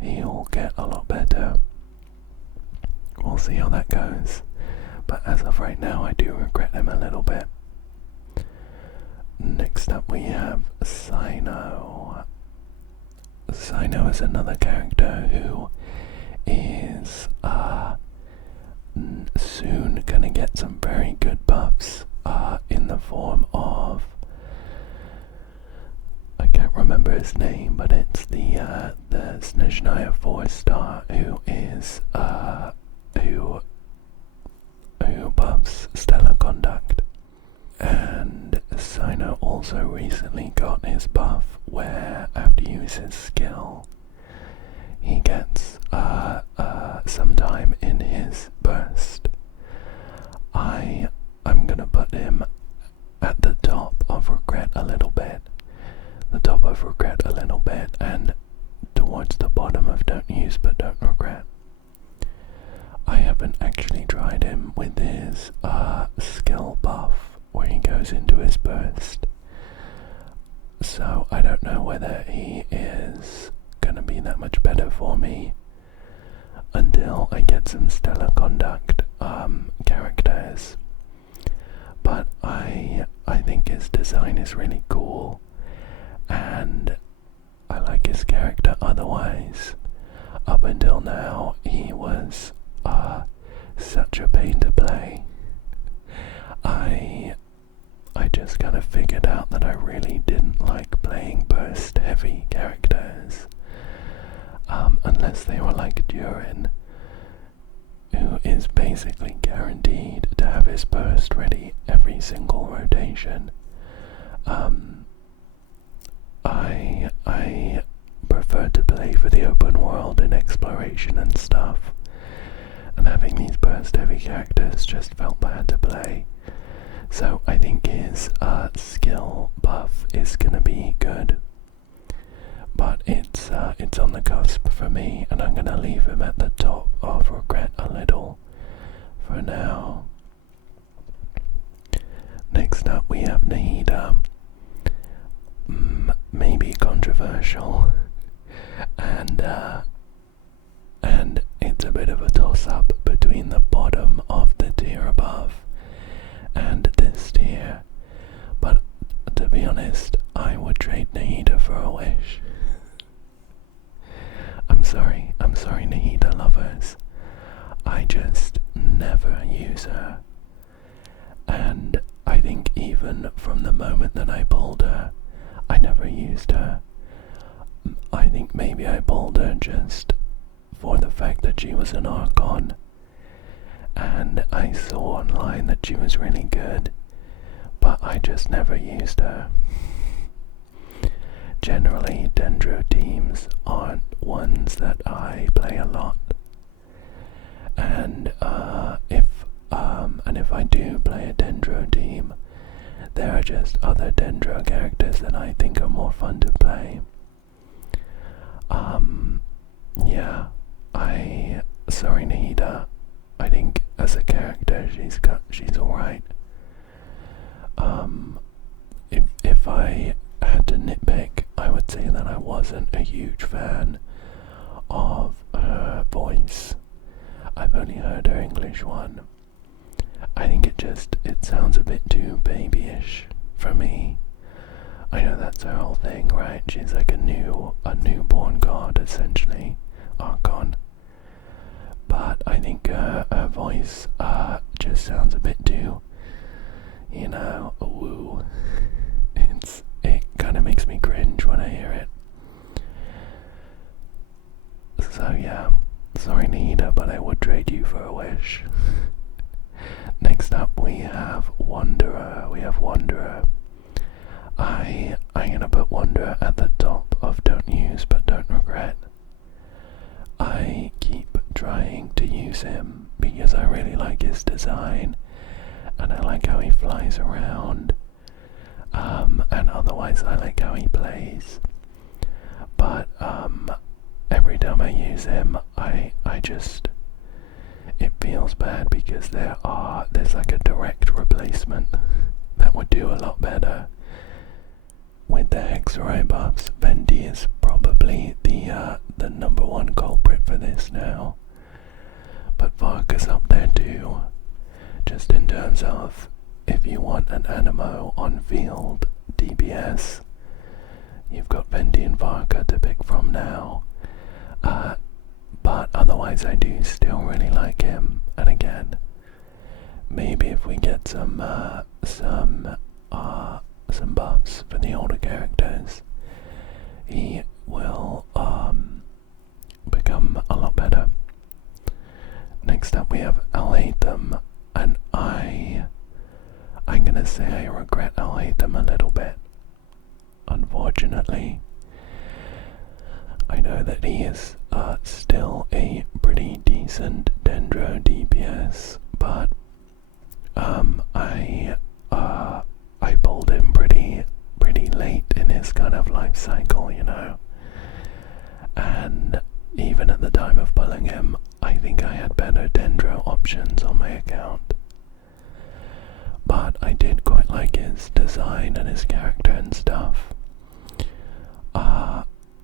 he'll get a lot better. We'll see how that goes. But as of right now, I do regret him a little bit. Next up we have Sino. Sino is another character who is get some very good buffs in the form of, I can't remember his name, but it's the Snezhnaya 4-star who is who buffs stellar conduct. And Sino also recently got his buff where after you use his skill he gets some time in his burst. I'm gonna put him at the top of regret a little bit. And towards the bottom of don't use but don't regret. I haven't actually tried him with his skill buff where he goes into his burst, so I don't know whether he is gonna be that much better for me until I get some stellar conduct characters. But I think his design is really cool, and I like his character otherwise. Up until now, he was such a pain to play. I just kind of figured out that I really didn't like playing burst heavy characters, unless they were like Durin, who is basically guaranteed to have his burst ready every single rotation. I prefer to play for the open world and exploration and stuff, and having these burst heavy characters just felt bad to play. So I think his skill buff is gonna be good, but it's on the cusp for me, and I'm gonna leave him at the top of regret a little for now. Next up we have Nahida. Maybe controversial, and it's a bit of a toss-up between the bottom of the tier above and this tier, but to be honest, I would trade Nahida for a wish. I'm sorry Nahida lovers, I just never use her, and I think even from the moment that I pulled her, I never used her. I think maybe I pulled her just for the fact that she was an Archon, and I saw online that she was really good, but I just never used her. Generally, Dendro teams aren't ones that I play a lot, and if I do play a Dendro team, there are just other Dendro characters that I think are more fun to play. Sorry Nahida, I think as a character she's alright. If I had to nitpick, I would say that I wasn't a huge fan of her voice. I've only heard her English one. I think it sounds a bit too babyish for me. I know that's her whole thing, right? She's like a newborn god, essentially, Archon. But I think her voice just sounds a bit too, woo. It kind of makes me cringe when I hear it. So yeah, sorry Nahida, but I would trade you for a wish. Next up we have Wanderer. I'm gonna put Wanderer at the top of don't use but don't regret. I keep trying to use him because I really like his design, and I like how he flies around, and otherwise I like how he plays. But every time I use him, it feels bad because there's like a direct replacement that would do a lot better. With the Hexarai buffs, Vendi is probably the number one culprit for this now. But Varka's up there too, just in terms of if you want an Animo on field DPS, you've got Vendi and Varka to pick from now. But otherwise I do still really like him, and again, maybe if we get some buffs for the older characters, he will become a lot better. Next up we have Alhaitham, and I'm gonna say I regret Alhaitham a little bit. Unfortunately, I know that he is still a pretty decent Dendro DPS, but I pulled him pretty late in his kind of life cycle, you know. And even at the time of pulling him, I think I had better Dendro options on my account. But I did quite like his design and his character and stuff.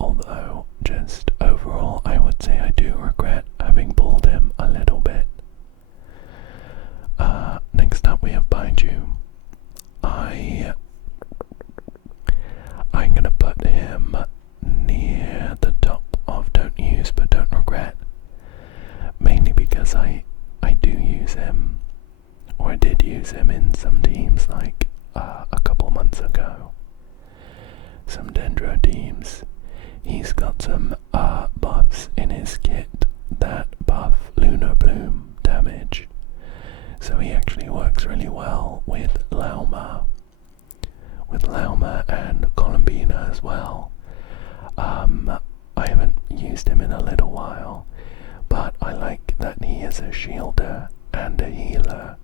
Although, just overall, I would say I do regret having pulled him a little bit. Next up we have Baiju. I'm gonna put him near the top of Don't Use But Don't Regret. Mainly because I do use him, or I did use him in some teams like a couple months ago. Some Dendro teams. He's got some buffs in his kit that buff Lunar Bloom damage. So he actually works really well with Lauma. With Lauma and Columbina as well. I haven't used him in a little while, but I like that he is a shielder and a healer,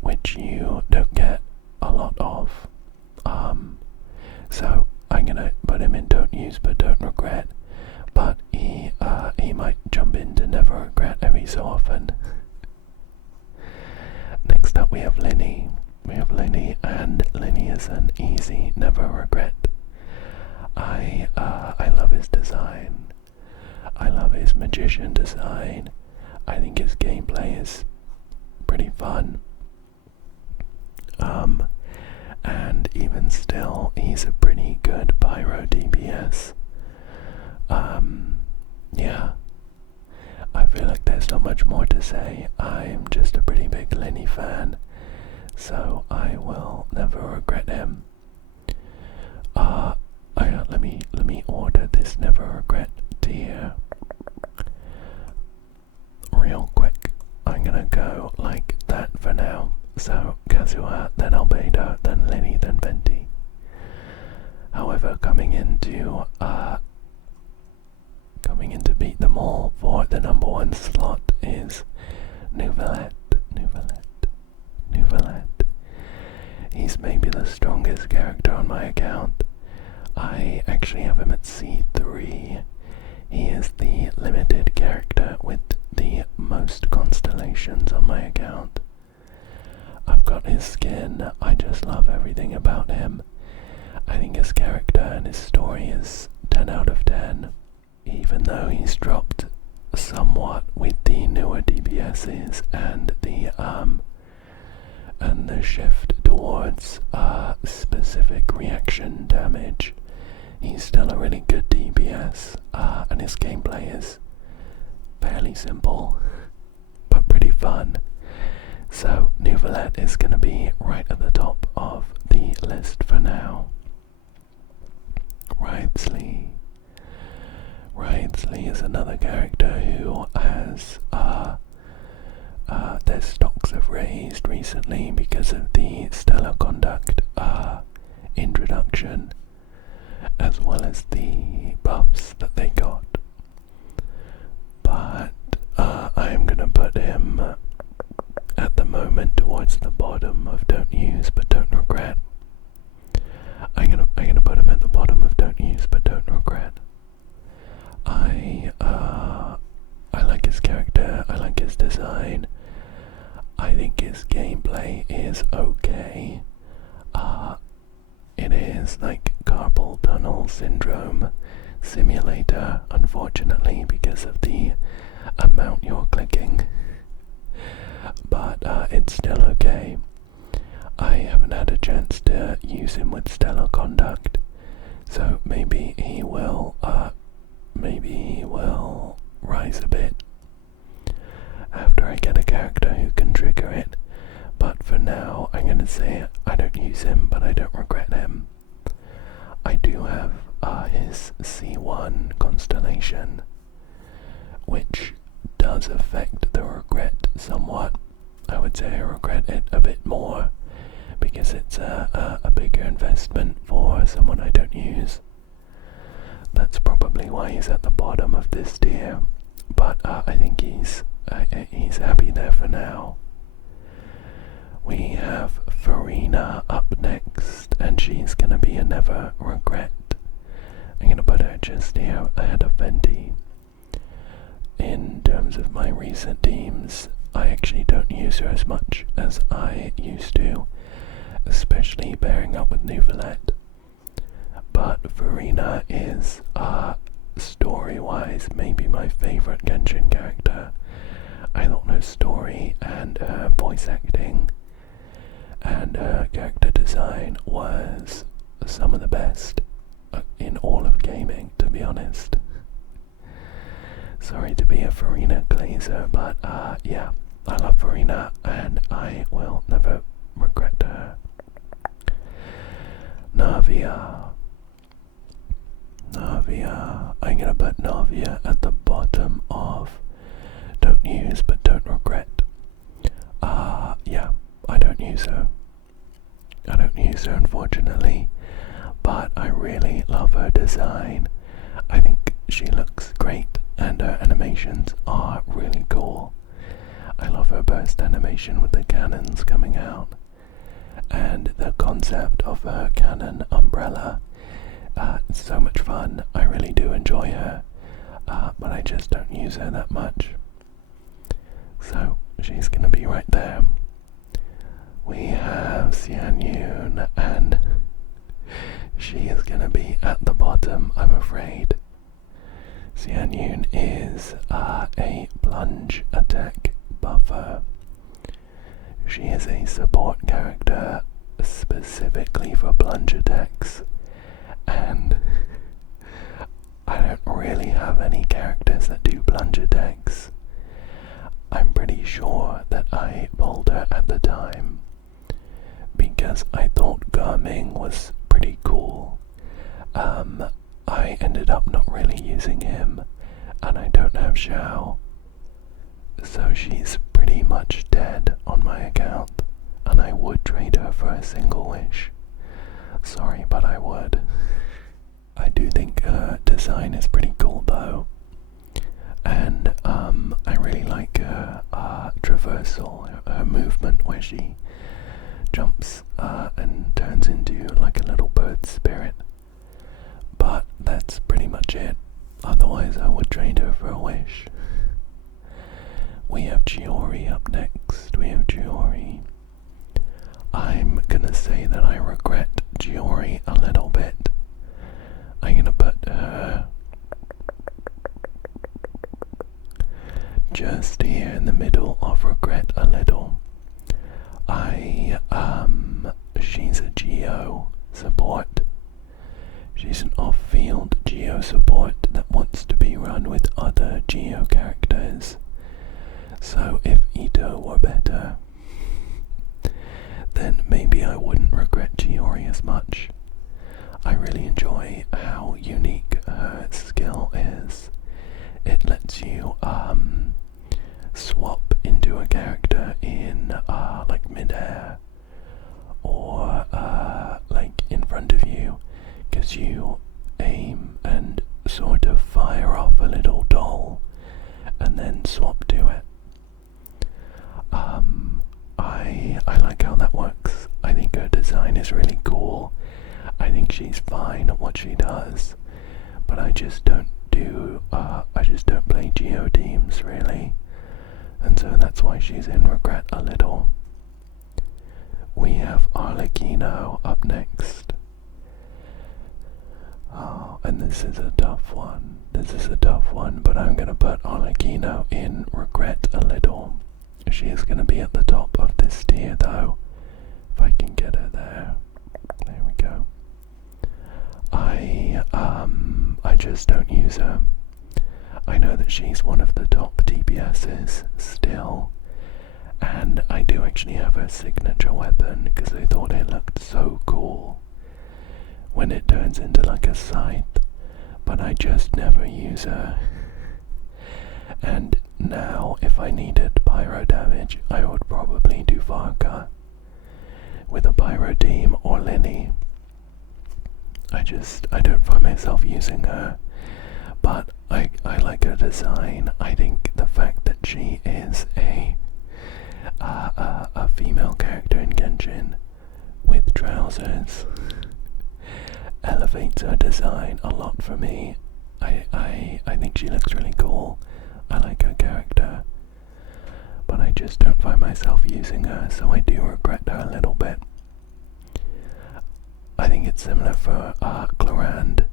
which you don't get a lot of. So I'm gonna put him in Don't Use But Don't Regret, but he might jump into Never Regret every so often. Next up we have Linny. And Linny is an easy Never Regret. I love his design. I love his magician design. I think his gameplay is pretty fun. And even still, he's a pretty good Pyro DPS. Yeah. I feel like there's not much more to say. I'm just a pretty big Linny fan, so I will never regret him. Let me order this Never Regret tier real quick. I'm gonna go like that for now. So Kazuha, then Albedo, then Linny, then Venti. However, coming into beat them all for the number one slot is Nouvelette. He's maybe the strongest character on my account. I actually have him at C3. He is the limited character with the most constellations on my account. I've got his skin. I just love everything about him. I think his character and his story is 10 out of 10. Even though he's dropped somewhat with the newer DPSs and the shift towards specific reaction damage, he's still a really good DPS, and his gameplay is fairly simple but pretty fun. So Nouvelette is going to be right at the top of the list for now. Wriothesley is another character who has their stocks have raised recently because of the Stellar Conduct introduction, as well as the buffs that they got. But I am going to put him at the moment towards the bottom of Don't Use But Don't Regret. I'm gonna put him at the bottom of Don't Use But Don't Regret. I like his character, I like his design. I think his gameplay is okay. It is like carpal tunnel syndrome simulator, unfortunately, because of the amount you're clicking. But it's still okay. I haven't had a chance to use him with Stellar Conduct, so maybe he will rise a bit after I get a character who can trigger it. use him, but I don't regret him. I do have his C1 constellation, which does affect the regret somewhat. I would say I regret it a bit more because it's a bigger investment for someone I don't use. That's probably why he's at the bottom of this tier, but I think he's happy there for now. We have Farina up next, and she's gonna be a never regret. I'm gonna put her just here ahead of Venti. In terms of my recent teams, I actually don't use her as much as I used to, especially pairing up with Nuvalet. But Farina is, story-wise, maybe my favourite Genshin character. I thought her story and her voice acting and her character design was some of the best in all of gaming, to be honest. Sorry to be a Farina glazer, but yeah, I love Farina and I will never regret her. Navia, I'm gonna put Navia at the bottom of don't use but don't regret. Yeah, I don't use her. Unfortunately, but I really love her design. I think she looks great and her animations are really cool. I love her burst animation with the cannons coming out, and the concept of her cannon umbrella. It's so much fun. I really do enjoy her, but I just don't use her that much. So she's gonna be right there. We have Xianyun, and she is gonna be at the bottom, I'm afraid. Xianyun is a plunge attack buffer. She is a support character specifically for plunge attacks, and I don't really have any characters that do plunge attacks. I'm pretty sure that I pulled her at the time because I thought Garming was pretty cool. I ended up not really using him, and I don't have Xiao, so she's pretty much dead on my account, and I would trade her for a single wish. Sorry, but I would. I do think her design is pretty cool though, and I really like her traversal, her movement where she jumps and turns into like a little bird spirit. But that's pretty much it. Otherwise I would trade her for a wish. We have Chiori up next. I'm gonna say that I regret Chiori a little bit. I'm gonna put her just here in the middle of regret a little. She's a Geo support. She's an off-field Geo support that wants to be run with other Geo characters. So if Ito were better, then maybe I wouldn't regret Chiori as much. I really enjoy how unique her skill is. It lets you swap into a character in like mid-air or like in front of you, because you aim and sort of fire off a little doll and then swap to it. I like how that works. I think her design is really cool. I think she's fine at what she does, but I just don't play Geo teams really, and so that's why she's in regret a little. We have Arlecchino up next. Oh, and this is a tough one, but I'm gonna put Arlecchino in regret a little. She is gonna be at the top of this tier though, if I can get her there. There we go. I just don't use her. I know that she's one of the top TPSs still, and I do actually have her signature weapon because I thought it looked so cool when it turns into like a scythe, but I just never use her. And now if I needed pyro damage, I would probably do Varka with a pyro team or Lily. I don't find myself using her, but I like her design. I think the fact that she is a female character in Genshin with trousers elevates her design a lot for me. I think she looks really cool. I like her character, but I just don't find myself using her, so I do regret her a little bit. I think it's similar for Clorand.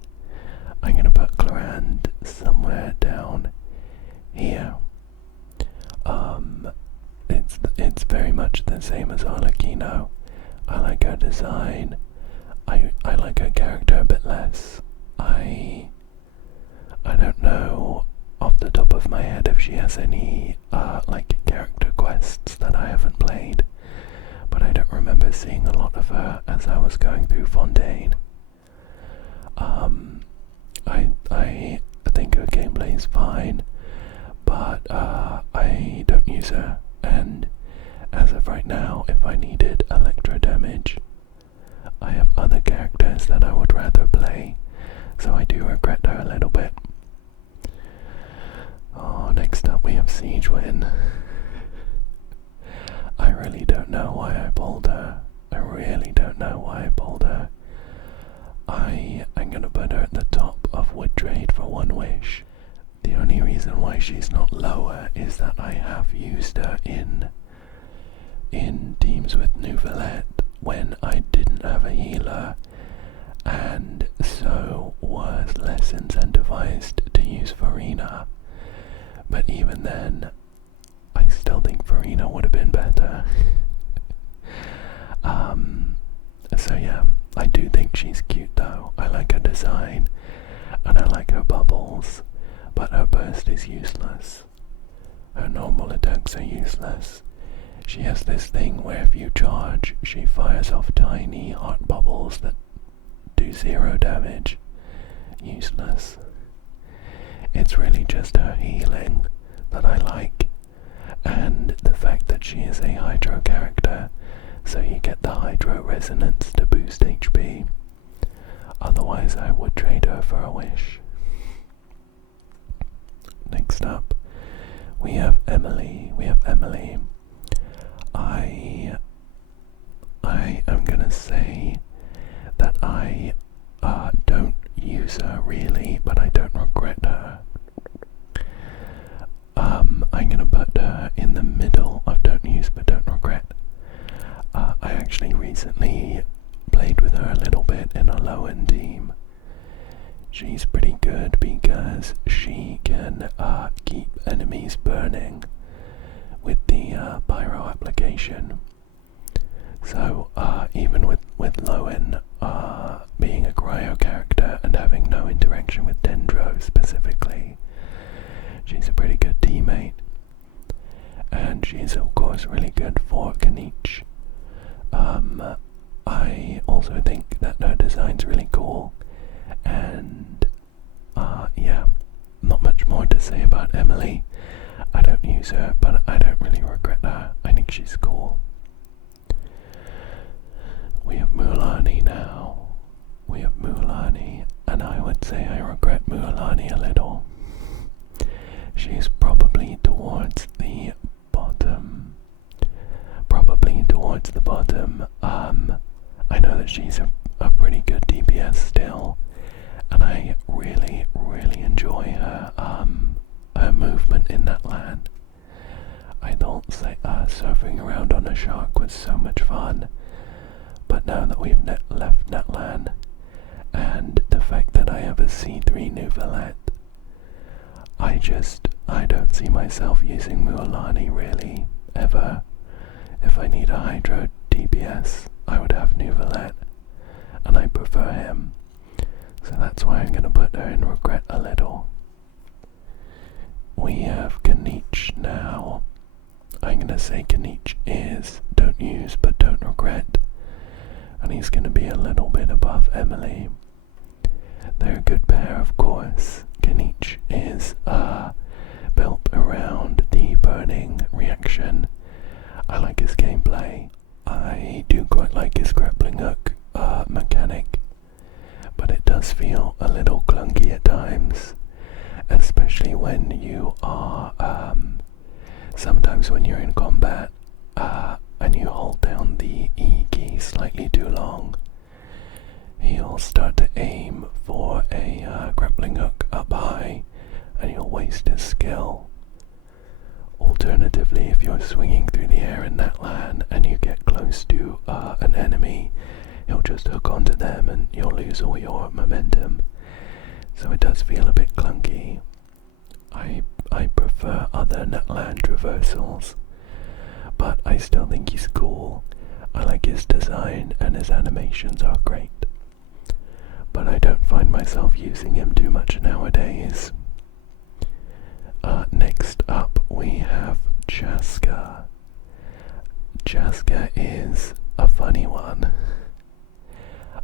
I'm gonna put Clorand somewhere down here. It's very much the same as Arlecchino. I like her design. I like her character a bit less. I don't know off the top of my head if she has any like character quests that I haven't played, but I don't remember seeing a lot of her as I was going through Fontaine. I think her gameplay is fine, but I don't use her, and as of right now, if I needed electro damage, I have other characters that I would rather play, so I do regret her a little bit. Oh, next up we have Siegewin. I really don't know why I pulled her. I really don't know why I pulled her. I'm gonna put her at the top of Wood Trade for one wish. The only reason why she's not lower is that I have used her in teams with Nouvellette when I didn't have a healer, and so was less incentivized to use Farina. But even then, I still think Farina would have been better. So yeah, I do think she's cute though. I like her design, and I like her bubbles, but her burst is useless. Her normal attacks are useless. She has this thing where if you charge, she fires off tiny hot bubbles that do 0 damage. Useless. It's really just her healing that I like, and the fact that she is a Hydro character, so you get the Hydro resonance to boost HP. Otherwise I would trade her for a wish. Next up, we have Emily. I am gonna say that I don't use her really, but I don't regret her. I'm gonna put her in the middle of don't use but don't regret. I actually recently played with her a little bit in a low-end team. She's pretty good because she can keep enemies burning with the pyro application. So even with Lowen being a cryo character and having no interaction with Dendro specifically, she's a pretty good teammate. And she's of course really good for Kanich. I also think that her design's really cool, and yeah, not much more to say about Emily. I don't use her, but I don't really regret her. I think she's cool. We have Mualani now. And I would say I regret Mualani a little. She's probably towards the bottom. I know that she's a pretty good DPS still, and I really enjoy her her movement in that land. I don't say surfing around on a shark was so much fun, but now that we've left Netland, and the fact that I have a C3 Nouvellette, I don't see myself using Mualani really, ever. If I need a Hydro DPS, I would have Nouvellette, and I prefer him, so that's why I'm going to put her in regret a little. We have Kanich now. I'm gonna say Kanich is don't use but don't regret, and he's gonna be a little bit above Emily. They're a good pair, of course. Kanich is built around the burning reaction. I like his gameplay. I do quite like his grappling hook mechanic, but it does feel a little clunky at times, especially when you are sometimes when you're in combat and you hold down the E key slightly too long. He'll start to aim for a grappling hook up high, and you'll waste his skill. Alternatively, if you're swinging through the air in that LAN and you get close to an enemy, he'll just hook onto them and you'll lose all your momentum. So it does feel a bit clunky. I prefer other NetLAN traversals, but I still think he's cool. I like his design and his animations are great. But I don't find myself using him too much nowadays. Next up we have Chaska. Chaska is a funny one.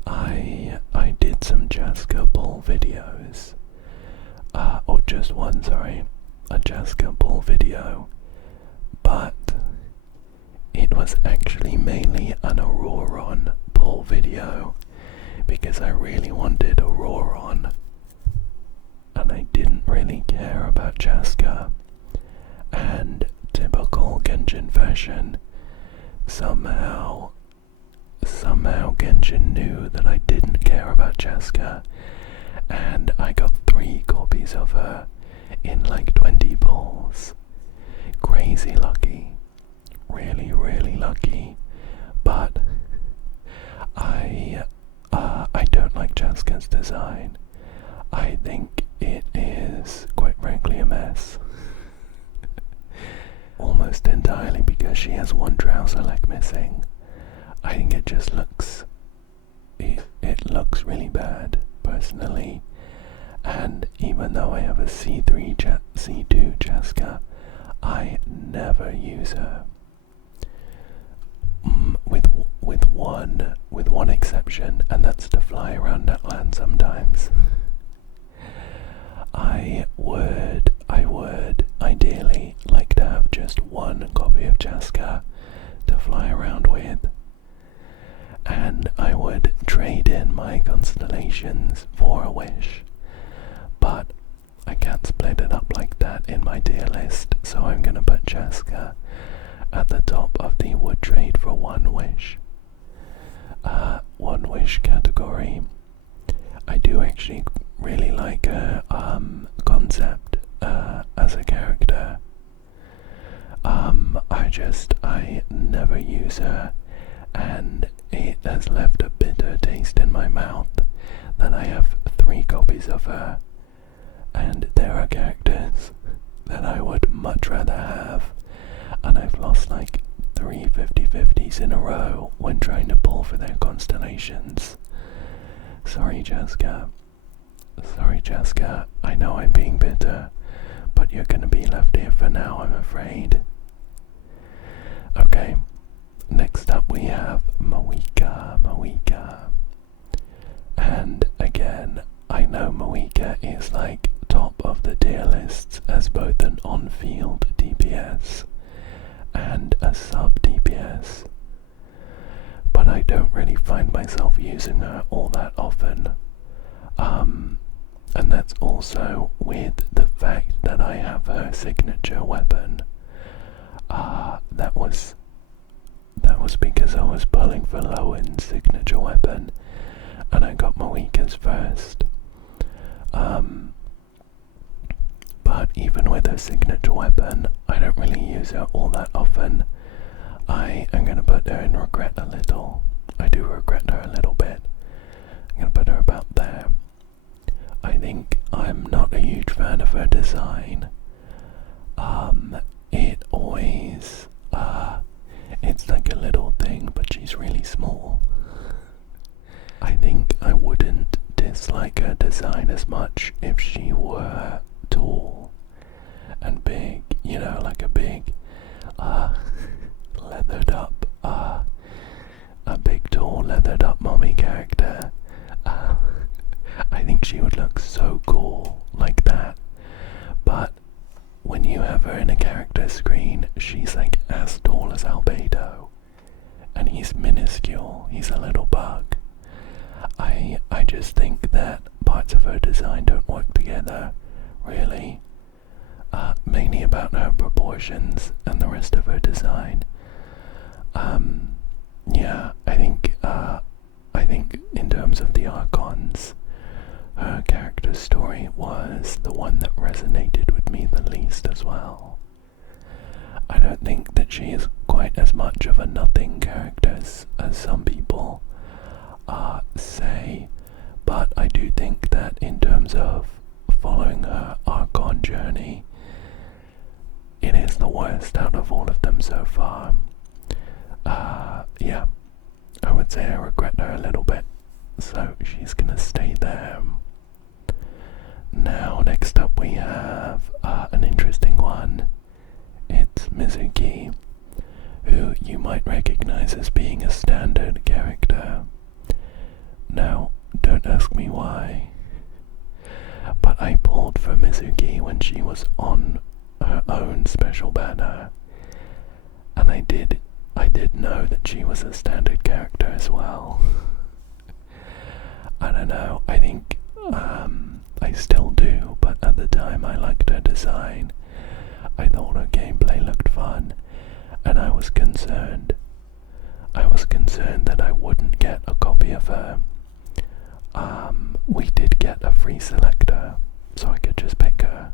I did some Chaska pull videos. Or just one, sorry. A Chaska pull video. But it was actually mainly an Auroron pull video, because I really wanted Auroron, and I didn't really care about Chaska. And typical Genshin fashion, somehow Genshin knew that I didn't care about Chaska, and I got 3 copies of her in like 20 pulls. Crazy lucky. Really, really lucky. But I don't like Chaska's design. I think it is, quite frankly, a mess. Almost entirely because she has one trouser leg missing. I think it just looks... It looks really bad, personally. And even though I have a C2 Chaska, I never use her. With one exception, and that's to fly around that land sometimes. I would ideally like to have just one copy of Chaska to fly around with, and I would trade in my constellations for a wish, but I can't split it up like that in my tier list, so I'm gonna put Chaska at the top of the would trade for one wish. One wish category. I do actually really like her concept as a character. I never use her, and it has left a bitter taste in my mouth that I have 3 copies of her, and there are characters that I would much rather have, and I've lost like 3 50/50s in a row when trying to pull for their constellations. Sorry, Chaska. Sorry, Chaska. I know I'm being bitter, but you're gonna be left here for now, I'm afraid. Okay, next up we have Moika. And again, I know Moika is like top of the tier lists as both an on-field DPS and a sub-DPS, but I don't really find myself using her all that often. And that's also with the fact that I have her signature weapon. That was because I was pulling for Lowen's signature weapon, and I got Moika's first. But even with her signature weapon, I don't really use her all that often. I am going to put her in regret a little. I do regret her a little bit. I'm going to put her about there. I think I'm not a huge fan of her design. It always, it's like a little thing, but she's really small. I think I wouldn't dislike her design as much if she were tall and big, you know, like a big uh, leathered up, a big tall leathered up mommy character. I think she would look so cool like that, but when you have her in a character screen, she's like as tall as Albedo, and he's minuscule, he's a little bug. I just think that parts of her design don't work together, really. Mainly about her proportions and the rest of her design. Yeah, I think in terms of the Archons, her character story was the one that resonated with me the least as well. I don't think that she is quite as much of a nothing character as some people say, but I do think that in terms of following her Archon journey, it is the worst out of all of them so far. Yeah, I would say I regret her a little bit, so she's gonna stay there. Now, next up we have an interesting one. It's Mizuki, who you might recognize as being a standard character. Now, don't ask me why, but I pulled for Mizuki when she was on her own special banner, and I did know that she was a standard character as well. I don't know, I think I still do, but at the time I liked her design. I thought her gameplay looked fun, and I was concerned. That I wouldn't get a copy of her. We did get a free selector, so I could just pick her.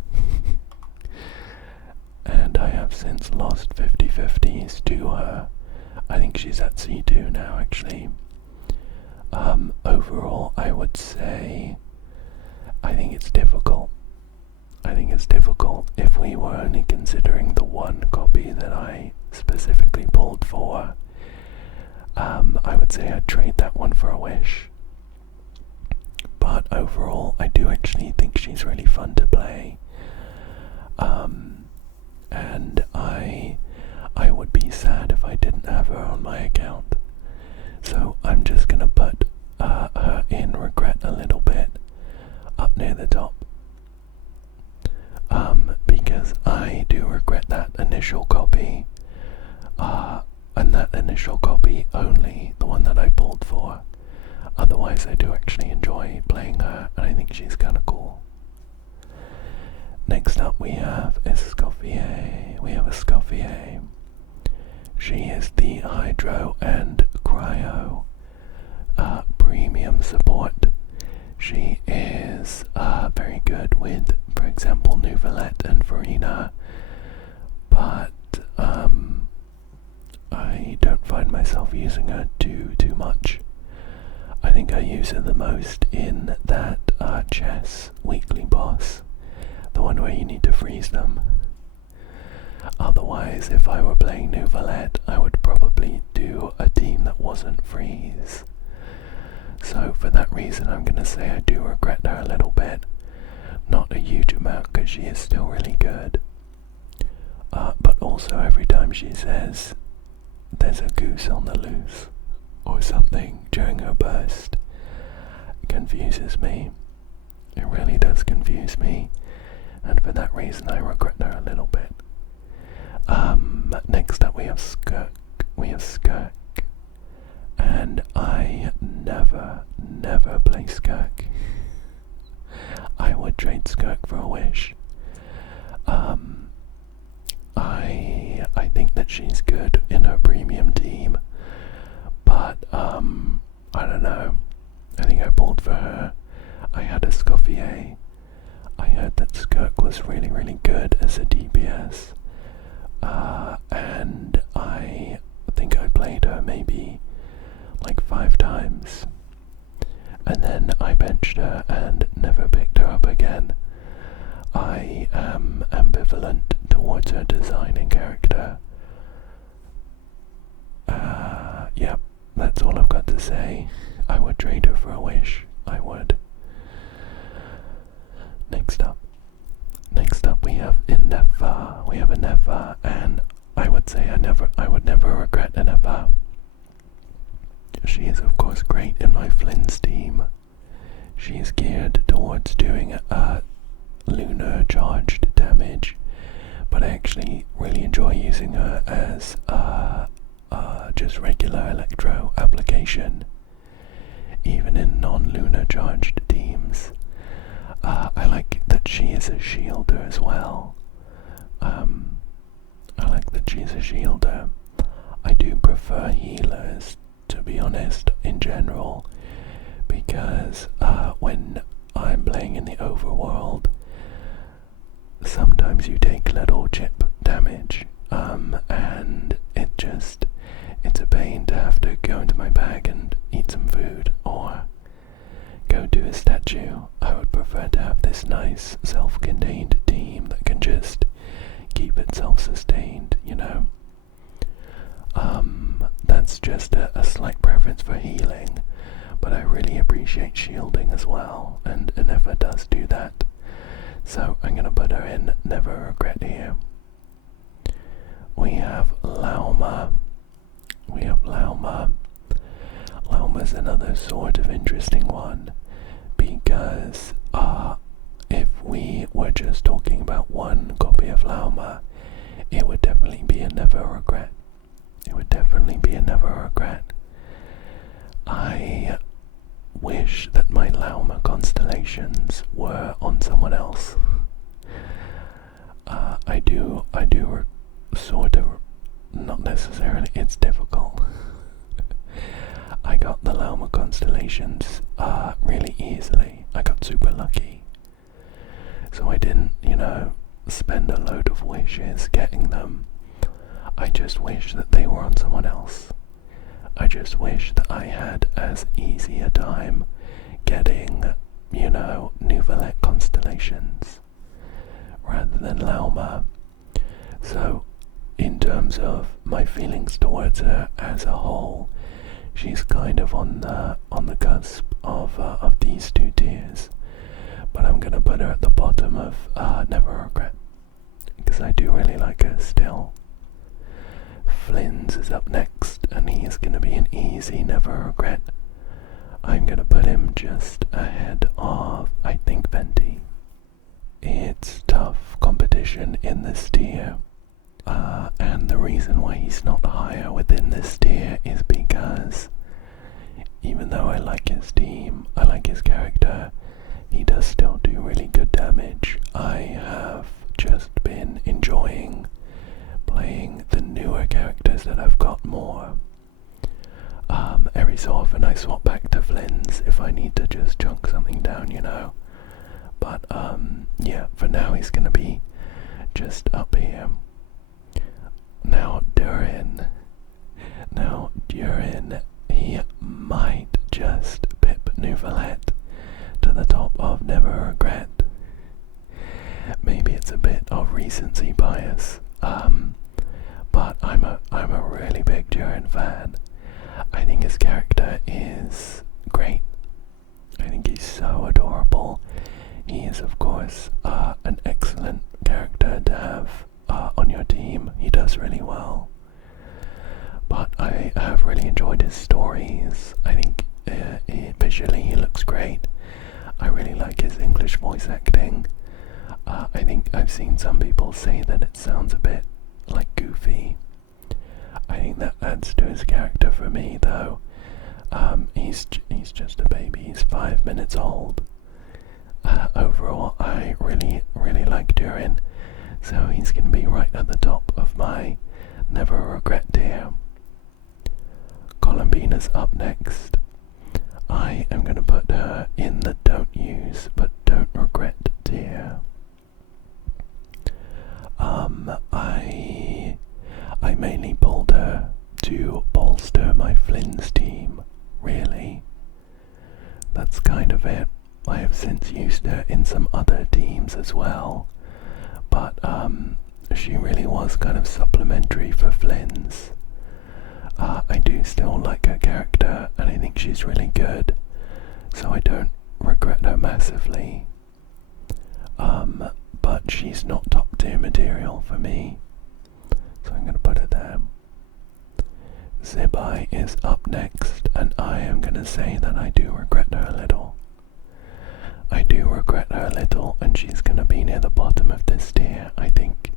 And I have since lost 50/50s to her. I think she's at C2 now, actually. Overall, I would say I think it's difficult. If we were only considering the one copy that I specifically pulled for. I would say I'd trade that one for a wish. But overall, I do actually think she's really fun to play. And I would be sad if I didn't have her on my account. So I'm just gonna put her in regret a little bit, up near the top. Because I do regret that initial copy, and that initial copy only, the one that I pulled for. Otherwise, I do actually enjoy playing her, and I think she's kind of cool. Next up, we have a Escoffier. She is the Hydro and Cryo premium support. She is very good with, for example, Nuvalet and Farina, but I don't find myself using her too much. I think I use her the most in that chess weekly boss, the one where you need to freeze them. Otherwise, if I were playing Nuvalet, I would probably do a team that wasn't freeze. So for that reason, I'm going to say I do regret her a little bit. Not a huge amount, because she is still really good. But also every time she says there's a goose on the loose or something during her burst, it confuses me. It really does confuse me, and for that reason I regret her a little bit. Next up we have Skirk. And I never play Skirk. I would trade Skirk for a wish. I think that she's good in her premium team, but I don't know. I think I pulled for her. I had a Escoffier. I heard that Skirk was really good as a DPS, and I think I played her maybe like 5 times, and then I benched her and never picked her up again. I am ambivalent towards her design and character. Yep, that's all I've got to say. I would trade her for a wish. I would. Next up we have Inefa. And I I would say I would never regret an Eppa. She is of course great in my Flynn's team. She is geared towards doing lunar charged damage, but I actually really enjoy using her as just regular electro application, even in non-lunar charged teams. I like that she is a shielder as well. I like that she's a shielder. I do prefer healers, to be honest, in general, because when I'm playing in the overworld, sometimes you take little chip damage, and it's a pain to have to go into my bag and eat some food, or go to a statue. I would prefer to have this nice self-contained team that can just keep it self-sustained, you know. That's just a slight preference for healing, but I really appreciate shielding as well, and Never does do that. So I'm gonna put her in Never Regret here. We have Lauma. Lauma's another sort of interesting one, because if we were just talking about one copy of Lauma, it would definitely be a Never Regret. It would definitely be a Never Regret. I wish that my Lauma constellations were on someone else. I do sort of, not necessarily, it's difficult. I got the Lauma constellations really easily. I got super lucky. So I didn't, spend a load of wishes getting them. I just wish that they were on someone else. I just wish that I had as easy a time getting, Nouvellette constellations rather than Lauma. So, in terms of my feelings towards her as a whole, she's kind of on the cusp of these two tiers. But I'm gonna put her at the bottom of Never Regret, because I do really like her still. Flynn's is up next, and he is gonna be an easy Never Regret. I'm gonna put him just ahead of, I think, Venti. It's tough competition in this tier, and the reason why he's not higher within this tier is because even though I like his team, I like his character, he does still do really good damage. I have just been enjoying playing the newer characters that I've got more. Every so often I swap back to Flynn's if I need to just chunk something down, But yeah, for now he's gonna be just up here. Now Durin, he might just pip Nouvellette to the top of Never Regret. Maybe it's a bit of recency bias, but I'm a really big Durin fan. I think his character is great. I think he's so adorable. He is, of course, an excellent character to have on your team. He does really well. But I have really enjoyed his stories. I think visually he looks great. I really like his English voice acting. I think I've seen some people say that it sounds a bit like Goofy. I think that adds to his character for me, though. He's just a baby. He's 5 minutes old. Overall, I really like Durin, so he's going to be right at the top of my Never Regret tier. Columbina's up next. I am going to put her in the don't use but don't regret tier. I mainly pulled her to bolster my Flynn's team, really. That's kind of it. I have since used her in some other teams as well, but she really was kind of supplementary for Flynn's. I do still like her character, and I think she's really good, so I don't regret her massively. But she's not top tier material for me, so so I'm gonna put it there. Zibai is up next, and I am gonna say that I do regret her a little. I do regret her a little, and she's gonna be near the bottom of this tier, I think.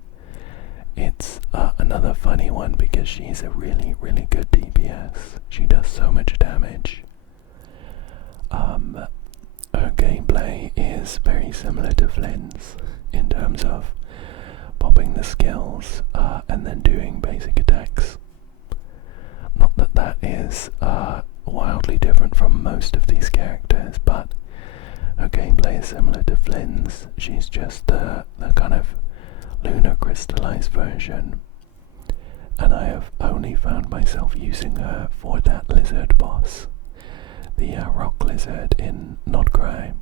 It's another funny one because she's a really, really good DPS. She does so much damage. Her gameplay is very similar to Flynn's in terms of popping the skills and then doing basic attacks. Not that that is wildly different from most of these characters, but her gameplay is similar to Flynn's. She's just the kind of lunar crystallized version, and I have only found myself using her for that lizard boss, the rock lizard in Nodcry.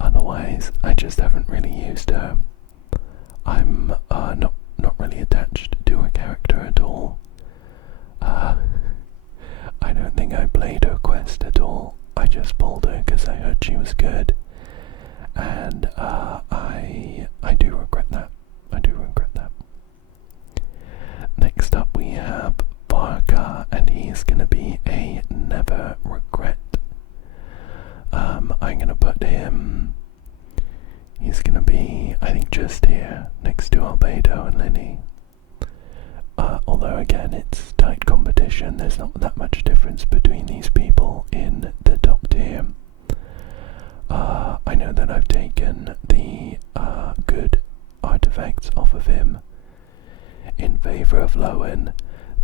Otherwise, I just haven't really used her. I'm not really attached to her character at all. I don't think I played her quest at all. I just pulled her because I heard she was good, and I do regret that. I do regret that. Next up we have Barker, and he's gonna be a never regret. I'm gonna put him. He's gonna be, I think, just here next to Albedo and Linny. Although again, it's tight competition. There's not that much difference between these people in the top tier. I know that I've taken the good artifacts off of him in favor of Lowen,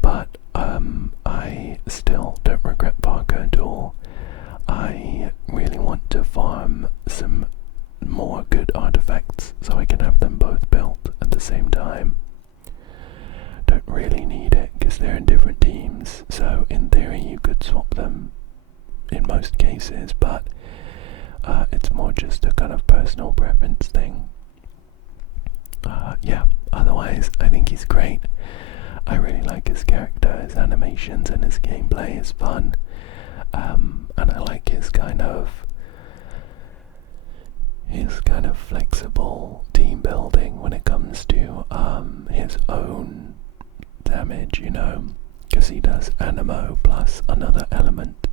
but I still don't regret Barker at all. I really want to farm some more good artifacts so I can have them both built at the same time. Don't really need it because they're in different teams, so in theory you could swap them in most cases, but it's more just a kind of personal preference thing. Yeah, otherwise I think he's great. I really like his character, his animations, and his gameplay is fun. And I like his kind of flexible team building when it comes to his own damage, you know, because he does Animo plus another element,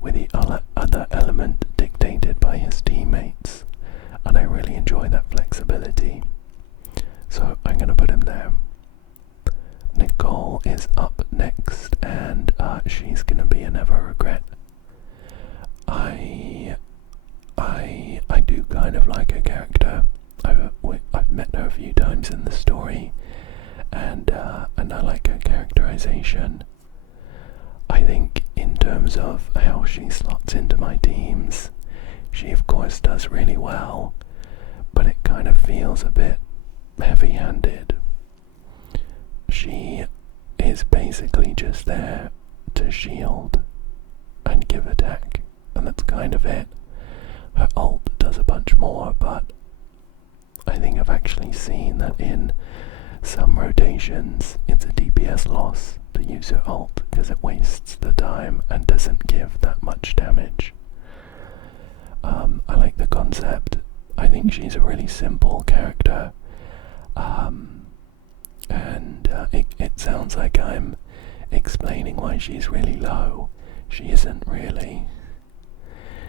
with the other element dictated by his teammates, and I really enjoy that flexibility. So I'm gonna put him there. Nicole is up next, and she's gonna be a never regret. I do kind of like her character. I've met her a few times in the story, and I like her characterization. I think in terms of how she slots into my teams, she of course does really well, but it kind of feels a bit heavy-handed. She is basically just there to shield and give attack, and that's kind of it. Her ult does a bunch more, but I think I've actually seen that in some rotations it's a DPS loss to use her ult because it wastes the time and doesn't give that much damage. I like the concept. I think she's a really simple character, and it sounds like I'm explaining why she's really low. She isn't really.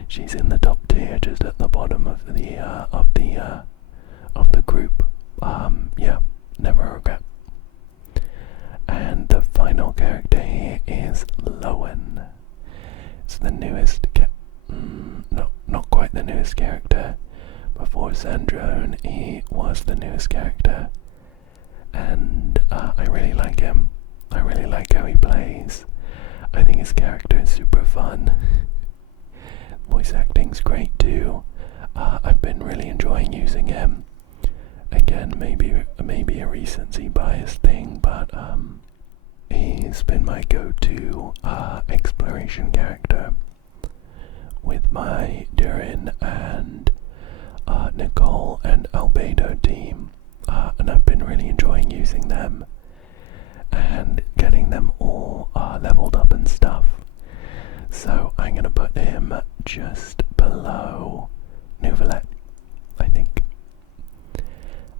She's in the top tier, just at the bottom of the group. Yeah, never regret. And the final character here is Lowen. It's the newest no, not quite the newest character. Before Sandrone, he was the newest character, and I really like him. I really like how he plays. I think his character is super fun. Voice acting's great too. I've been really enjoying using him. Again, maybe a recency bias thing, but he's been my go-to exploration character with my Durin and Nicole and Albedo team, and I've been really enjoying using them and getting them all leveled up and stuff. So I'm gonna put him just below Nouvelette, I think.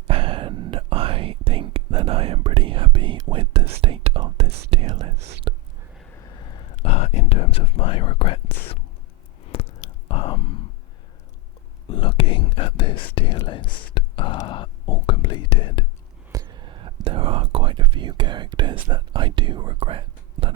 And I think that I am